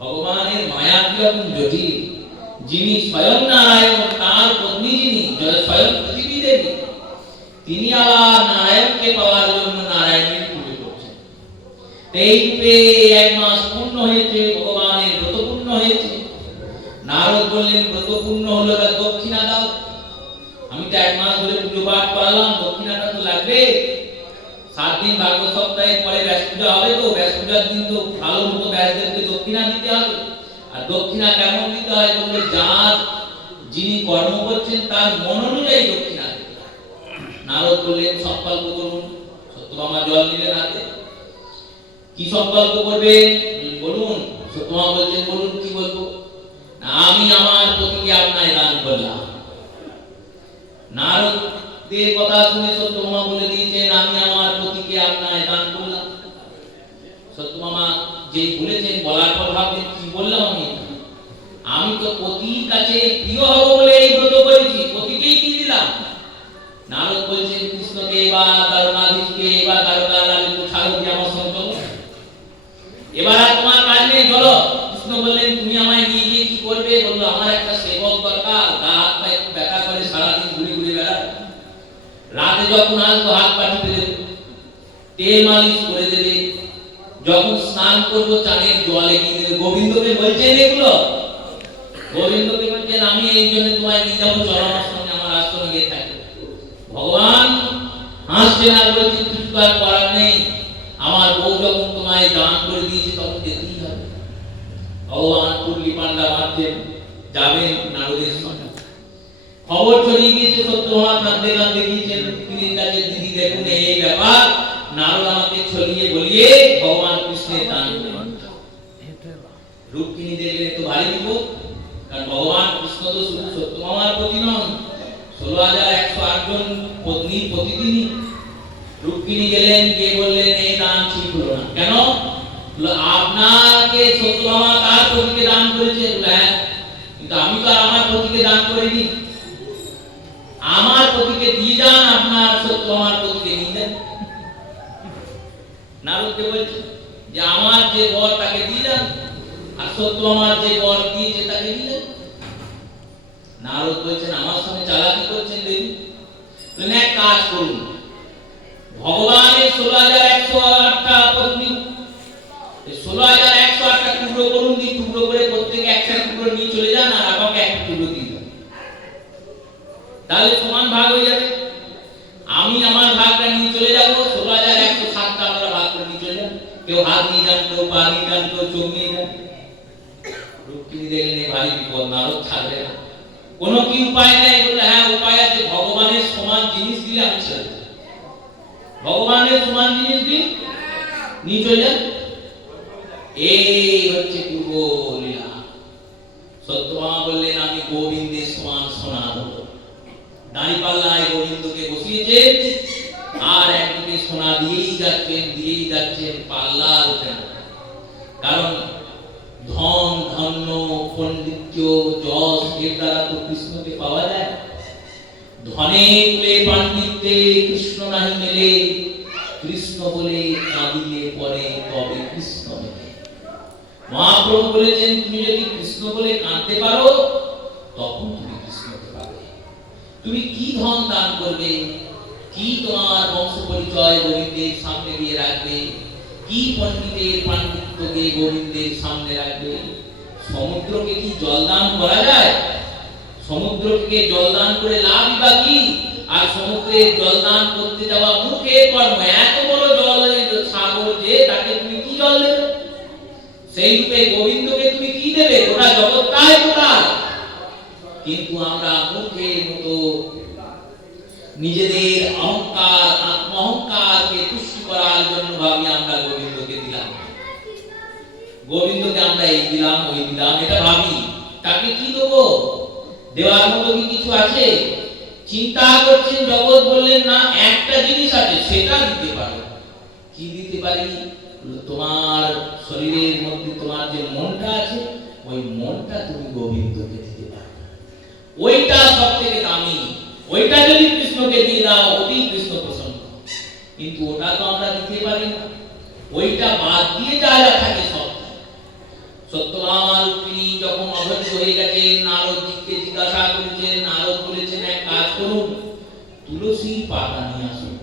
ভগবানের মায়া কিরকম জটিল। যিনি স্বয়ং নারায়ণ, তার পত্নী যিনি স্বয়ং পৃথিবী দেবী, তিনি আবার নারায়ণকে পাওয়ার জন্য নারায়ণের পুজো করছেন। এই রূপে 1 মাস পূর্ণ হয়েছে, ভগবানের ব্রত পূর্ণ হয়েছে। নারদ বললেন, ব্রত পূর্ণ হলো, তার দক্ষিণা দাও। আমি তো 1 মাস ধরে পুজো পাঠ করালাম, দক্ষিণাটা তো লাগবে। 7 দিন ভাগবত সপ্তাহের পরে ব্যাস পূজা হবে, তো ব্যাস পূজার দিন তো ভালো মতো ব্যাসদেবকে দক্ষিণা দিতে হবে। আর দক্ষিণা কেমন দিতে হয় বললে, যার যিনি কর্ম করছেন তার মন অনুযায়ী দক্ষিণা দিতে হয়। নারদ বললেন, সংকল্প করুন। সত্যভামা জল নিলেন হাতে। কি সংকল্প করবেন বলুন? সত্যভামা বলছেন, বলুন কি বলবো? না, আমি আমার পতিকে আপনায় দান করলাম। নারদের কথা শুনে সত্যভামা বলে দিয়েছেন, আমি আমার পতিকে আপনায় দান করলাম। সত্যভামা যে বলেছেন, বলার পর ভাবলেন, কি বললাম আমি তো পতির কাছে প্রিয় হব বলে এই ব্রত করেছি, পতিকেই কি দিলাম? নারদ বলছেন, কৃষ্ণকে বা দ্বারকাধীশকে বা দ্বারকার রাজকে ছাড়ো, কি আমার সঙ্গে চলো। এবার আর তোমার কাজ নেই, চলো। কৃষ্ণ বললেন, তুমি আমায় নিয়ে গিয়ে কি করবে? বললো, আমার একটা সেবক দরকার, গা হাত পা একটু ব্যথা করে, সারাদিন ঘুরে ঘুরে বেড়ায়। রাতে যখন আসবো হাত পা টিপে দেবে, তেল মালিশ করে দেবে, যখন স্নান করবো চানের জল এগিয়ে দেবে। গোবিন্দকে বলছেন এগুলো। গোবিন্দকে বলছেন, আমি এই জন্য তোমায় নিয়ে যাবো, চলো আমার সঙ্গে, আমার আশ্রমে গিয়ে থাকবে। ভগবান হাসছেন আর বলছেন, কিছু আর করার নেই, আমার বউ যখন তোমায় দান করে দিয়েছে তখন যেতেই হবে। ভগবান কুর্লি পান্ডা মারছেন, যাবেন নারদের সঙ্গে। খবর ছড়িয়ে গিয়েছে, সত্যভামা কাঁদতে কাঁদতে গিয়েছেন রুক্মিণীর কাছে, দিদি দেখুন এই ব্যাপার। নারদ আমাকে ছড়িয়ে বলিয়ে ভগবান কৃষ্ণের দান করলেন। রুক্মিণী দেখলে তো ভারী বিপদ, কারণ ভগবান কৃষ্ণ তো শুধু সত্যভামার পতি নন, 16,108 জন পত্নীর পতি তিনি। রুক্মিণী গেলেন, গিয়ে বললেন, এই দান ঠিক হলো না। কেন? আপনাকে সত্যভামা তার পতিকে দান করেছে। হ্যাঁ, কিন্তু আমি তো আর আমার পতিকে দান করিনি। আমার পতিকে দিয়ে যান, আপনার সত্যভামার পতিকে নিয়ে যান। নারদকে বলছে যে আমার যে বর তাকে দিয়ে যান, আর সত্যভামার যে বর দিয়েছে তাকে দিয়ে যান। নারদ বলছেন, আমার সঙ্গে চালাকি করছেন দেবী। এক কাজ করুন, ভগবানের 16,108টা পত্নী, 16,108টা টুকরো করুন, দিয়ে টুকরো করে প্রত্যেকে একটা টুকরো নিয়ে চলে যান, আর আমাকে একটা টুকরো দিয়ে দেন। তাহলে সমান ভাগ হয়ে যাবে। আমি আমার ভাগটা নিয়ে চলে যাবো, 16,107টা আমরা ভাগ করে নিয়ে চলে যান। কেউ হাত নিয়ে যান, কেউ পা নিয়ে যান, কেউ চোখ নিয়ে যান। রুক্মিণী দেখলেন ভারী বিপদ, নারদ ছাড়বে না। কোনো কি উপায় নেই? বললে, হ্যাঁ উপায় আছে, ভগবানের সমান জিনিস দিলে আমি ছেড়ে দেব। ভগবানের সমান জিনিস দিন, নিয়ে চলে যান। এই হচ্ছে পূর্ব লীলা। সত্যভামা বললেন, আমি গোবিন্দের সমান সোনা দেব। দাঁড়িপাল্লায় গোবিন্দকে বসিয়েছে, আর একদিকে সোনা দিয়েই যাচ্ছেন, পাল্লা ওঠে না। কারণ ধন, ধন্য, পণ্ডিত্য, যশ এর দ্বারা তো কৃষ্ণকে পাওয়া যায়। ধনে কুলে পাণ্ডিত্যে কৃষ্ণ নাহি মেলে, কৃষ্ণ বলে কাঁদিয়ে পরে তবে কৃষ্ণ মেলে। মহাপ্রভু বলেছেন, তুমি যদি কৃষ্ণ বলে কাঁদতে পারো তখন তুমি কৃষ্ণকে পাবে। তুমি কি ধন দান করবে, কি তোমার বংশ পরিচয় গোবিন্দের সামনে দিয়ে রাখবে, কি পণ্ডিতের পাণ্ডিত্যকে গোবিন্দের সামনে রাখবে। সমুদ্রকে কি জলদান করা যায়? সমুদ্রকে জলদান করে লাভই বা কি? আর সমুদ্রে জলদান করতে যাওয়া মূর্খের কর্ম। এত বড় জল সাগর, যে তাকে তুমি কি জল দেবে? সেই রূপে গোবিন্দকে তুমি কি দেবে? গোটা জগৎটাই তোমার। কিন্তু আমরা মূর্খের মতো নিজেদের অহংকার, আত্মঅহংকারকে তুষ্টি করার জন্য ভাবি আমরা গোবিন্দকে দিলাম, গোবিন্দকে আমরা এই দিলাম ওই দিলাম, এটা ভাবি। তাকে কি দেবো? দেওয়ার মতো কি কিছু আছে? চিন্তা করছেন জগৎ, বললেন না, একটা জিনিস আছে, সেটা দিতে পারো। কি দিতে পারি? তোমার শরীরের মধ্যে তোমার যে মনটা আছে, ওই মনটা তুমি গোবিন্দকে দিতে পারো, ওইটা সব থেকে দামি। ওইটা যদি কৃষ্ণকে দিয়ে দাও, ওই কৃষ্ণ প্রসন্ন। কিন্তু ওটা তো আমরা দিতে পারি না। ওইটা বাদ দিয়ে যা যা থাকে সব। সত্যভামা রুক্মিণী যখন অধৈর্য হয়ে গেছে, নারদজিকে জিজ্ঞাসা করেছেন। নারদ বলেছেন, এক কাজ করুন, তুলসীর পাতা নিয়ে আসুন।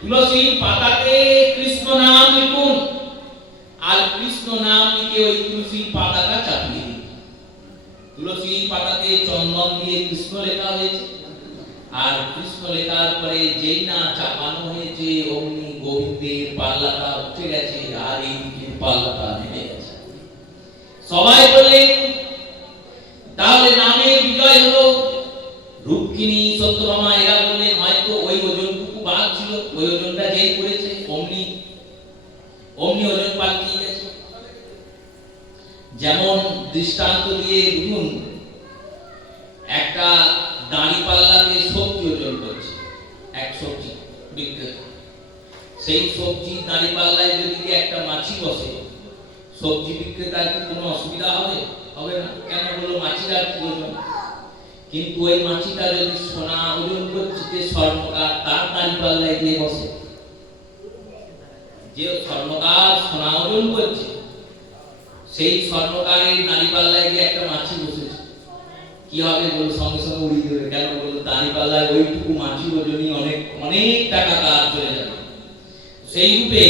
তুলসীর পাতাতে কৃষ্ণ নাম লিখুন, আর কৃষ্ণ নাম লিখে ওই তুলসীর পাতাটা চাপিয়ে দিন। তুলসীর পাতাতে চন্দন দিয়ে কৃষ্ণ লেখা হয়েছে, আর কৃষ্ণ লেখার পরে যেই না চাপানো হয়েছে, অমনি গোবিন্দের পাল্লাটা উঠে গেছে, আর এই পাল্লাটা নেমে গেছে। সবাই বললেন, তাহলে নামে বিজয় হলো। রুক্মিণী, সত্যভামা এরা বললেন, হয়তো ওই ওজনটুকু বাদ ছিল, ওই ওজনটা যেই করেছে অমনি ওজন পাল্টিয়ে গেছে। যেমন দৃষ্টান্ত দিয়ে দেখুন, একটা দাঁড়িপাল্লাতে সবজি ওজন করছে এক সবজি বিক্রেতা। সেই সবজি দাঁড়িপাল্লায় যদি একটা মাছি বসে, সবজি বিক্রেতার কি কোনো অসুবিধা হবে? হবে না। কেন বলো? মাছিটার কি ওজন? কিন্তু ওই মাছিটা যদি সোনা ওজন করছে, যে স্বর্ণকার তার দাঁড়িপাল্লায় দিয়ে বসে, যে স্বর্ণকার সোনা ওজন করছে, সেই স্বর্ণকারের দাঁড়িপাল্লায় গিয়ে একটা মাছি বসেছে, কি হবে বলো? সঙ্গে সঙ্গে উড়িয়ে দেবে। কেন বলো? দাঁড়িপাল্লায় ওইটুকু মাছি ওজনই অনেক অনেক টাকা তার চলে যাবে। সেই রূপে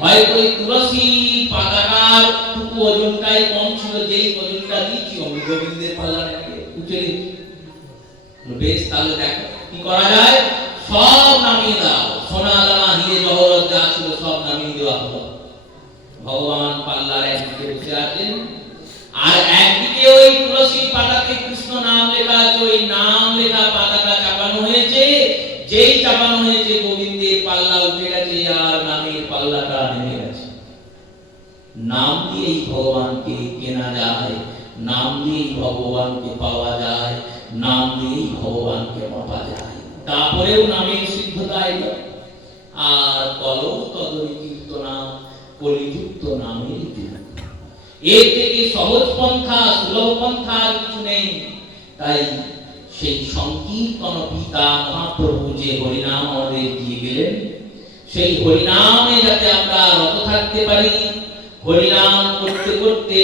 হয়তো ওই তুলসী পাতাটার টুকু ওজনটাই কম ছিল, যেই ওজনটা দিয়েছি অমনি গোবিন্দের পাল্লাটাকে উঠে দিচ্ছি। বেশ, তাহলে দেখো কি করা যায়। সব নামিয়ে দাও, সোনা দানা হিরে জহরত যা ছিল সব নামিয়ে দেওয়া হলো। ভগবান পাল্লার একদিকে বসে আছেন, আর একদিকে ওই তুলসী পাতাতে কৃষ্ণ নাম লেখা আছে। ওই নাম লেখা পাতাটা চাপানো হয়েছে, যেই চাপানো হয়েছে গোবিন্দের পাল্লা উঠে গেছে, আর নামের পাল্লাটা নেমে গেছে। নাম দিয়েই ভগবানকে কেনা যায়, নাম দিয়েই ভগবানকে পাওয়া যায়, নাম দিয়েই ভগবানকে মাপা যায়। তারপরেও নামের সিদ্ধতা এলো। আর বলো তদরি কীর্তনা, কলিযুক্ত নামের যুগ। এর থেকে সহজ পন্থা, সুলভ পন্থা আর কিছু নেই। তাই সেই সংকীর্তন পিতা মহাপ্রভু যে হরিনাম আমাদের দিয়ে গেলেন, সেই হরিনামে যাতে আমরা রত থাকতে পারি, হরিনাম করতে করতে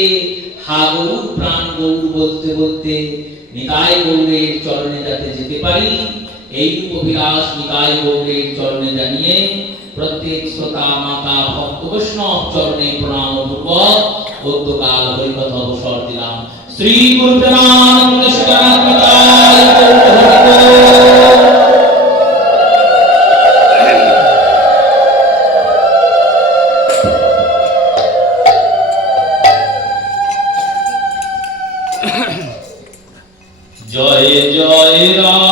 হা গৌর প্রাণ গৌর বলতে বলতে নিতাই গৌরের চরণে যাতে যেতে পারি, এই অভিলাষ নিতাই গৌরের চরণে জানিয়ে প্রত্যেক শ্রোতা মাতা ভক্ত বৈষ্ণব চরণে প্রণাম পূর্বক গদ্যকাল হরিকথা অবসর দিলাম। শ্রী গুরু প্রেমানন্দ জয় জয় রাম।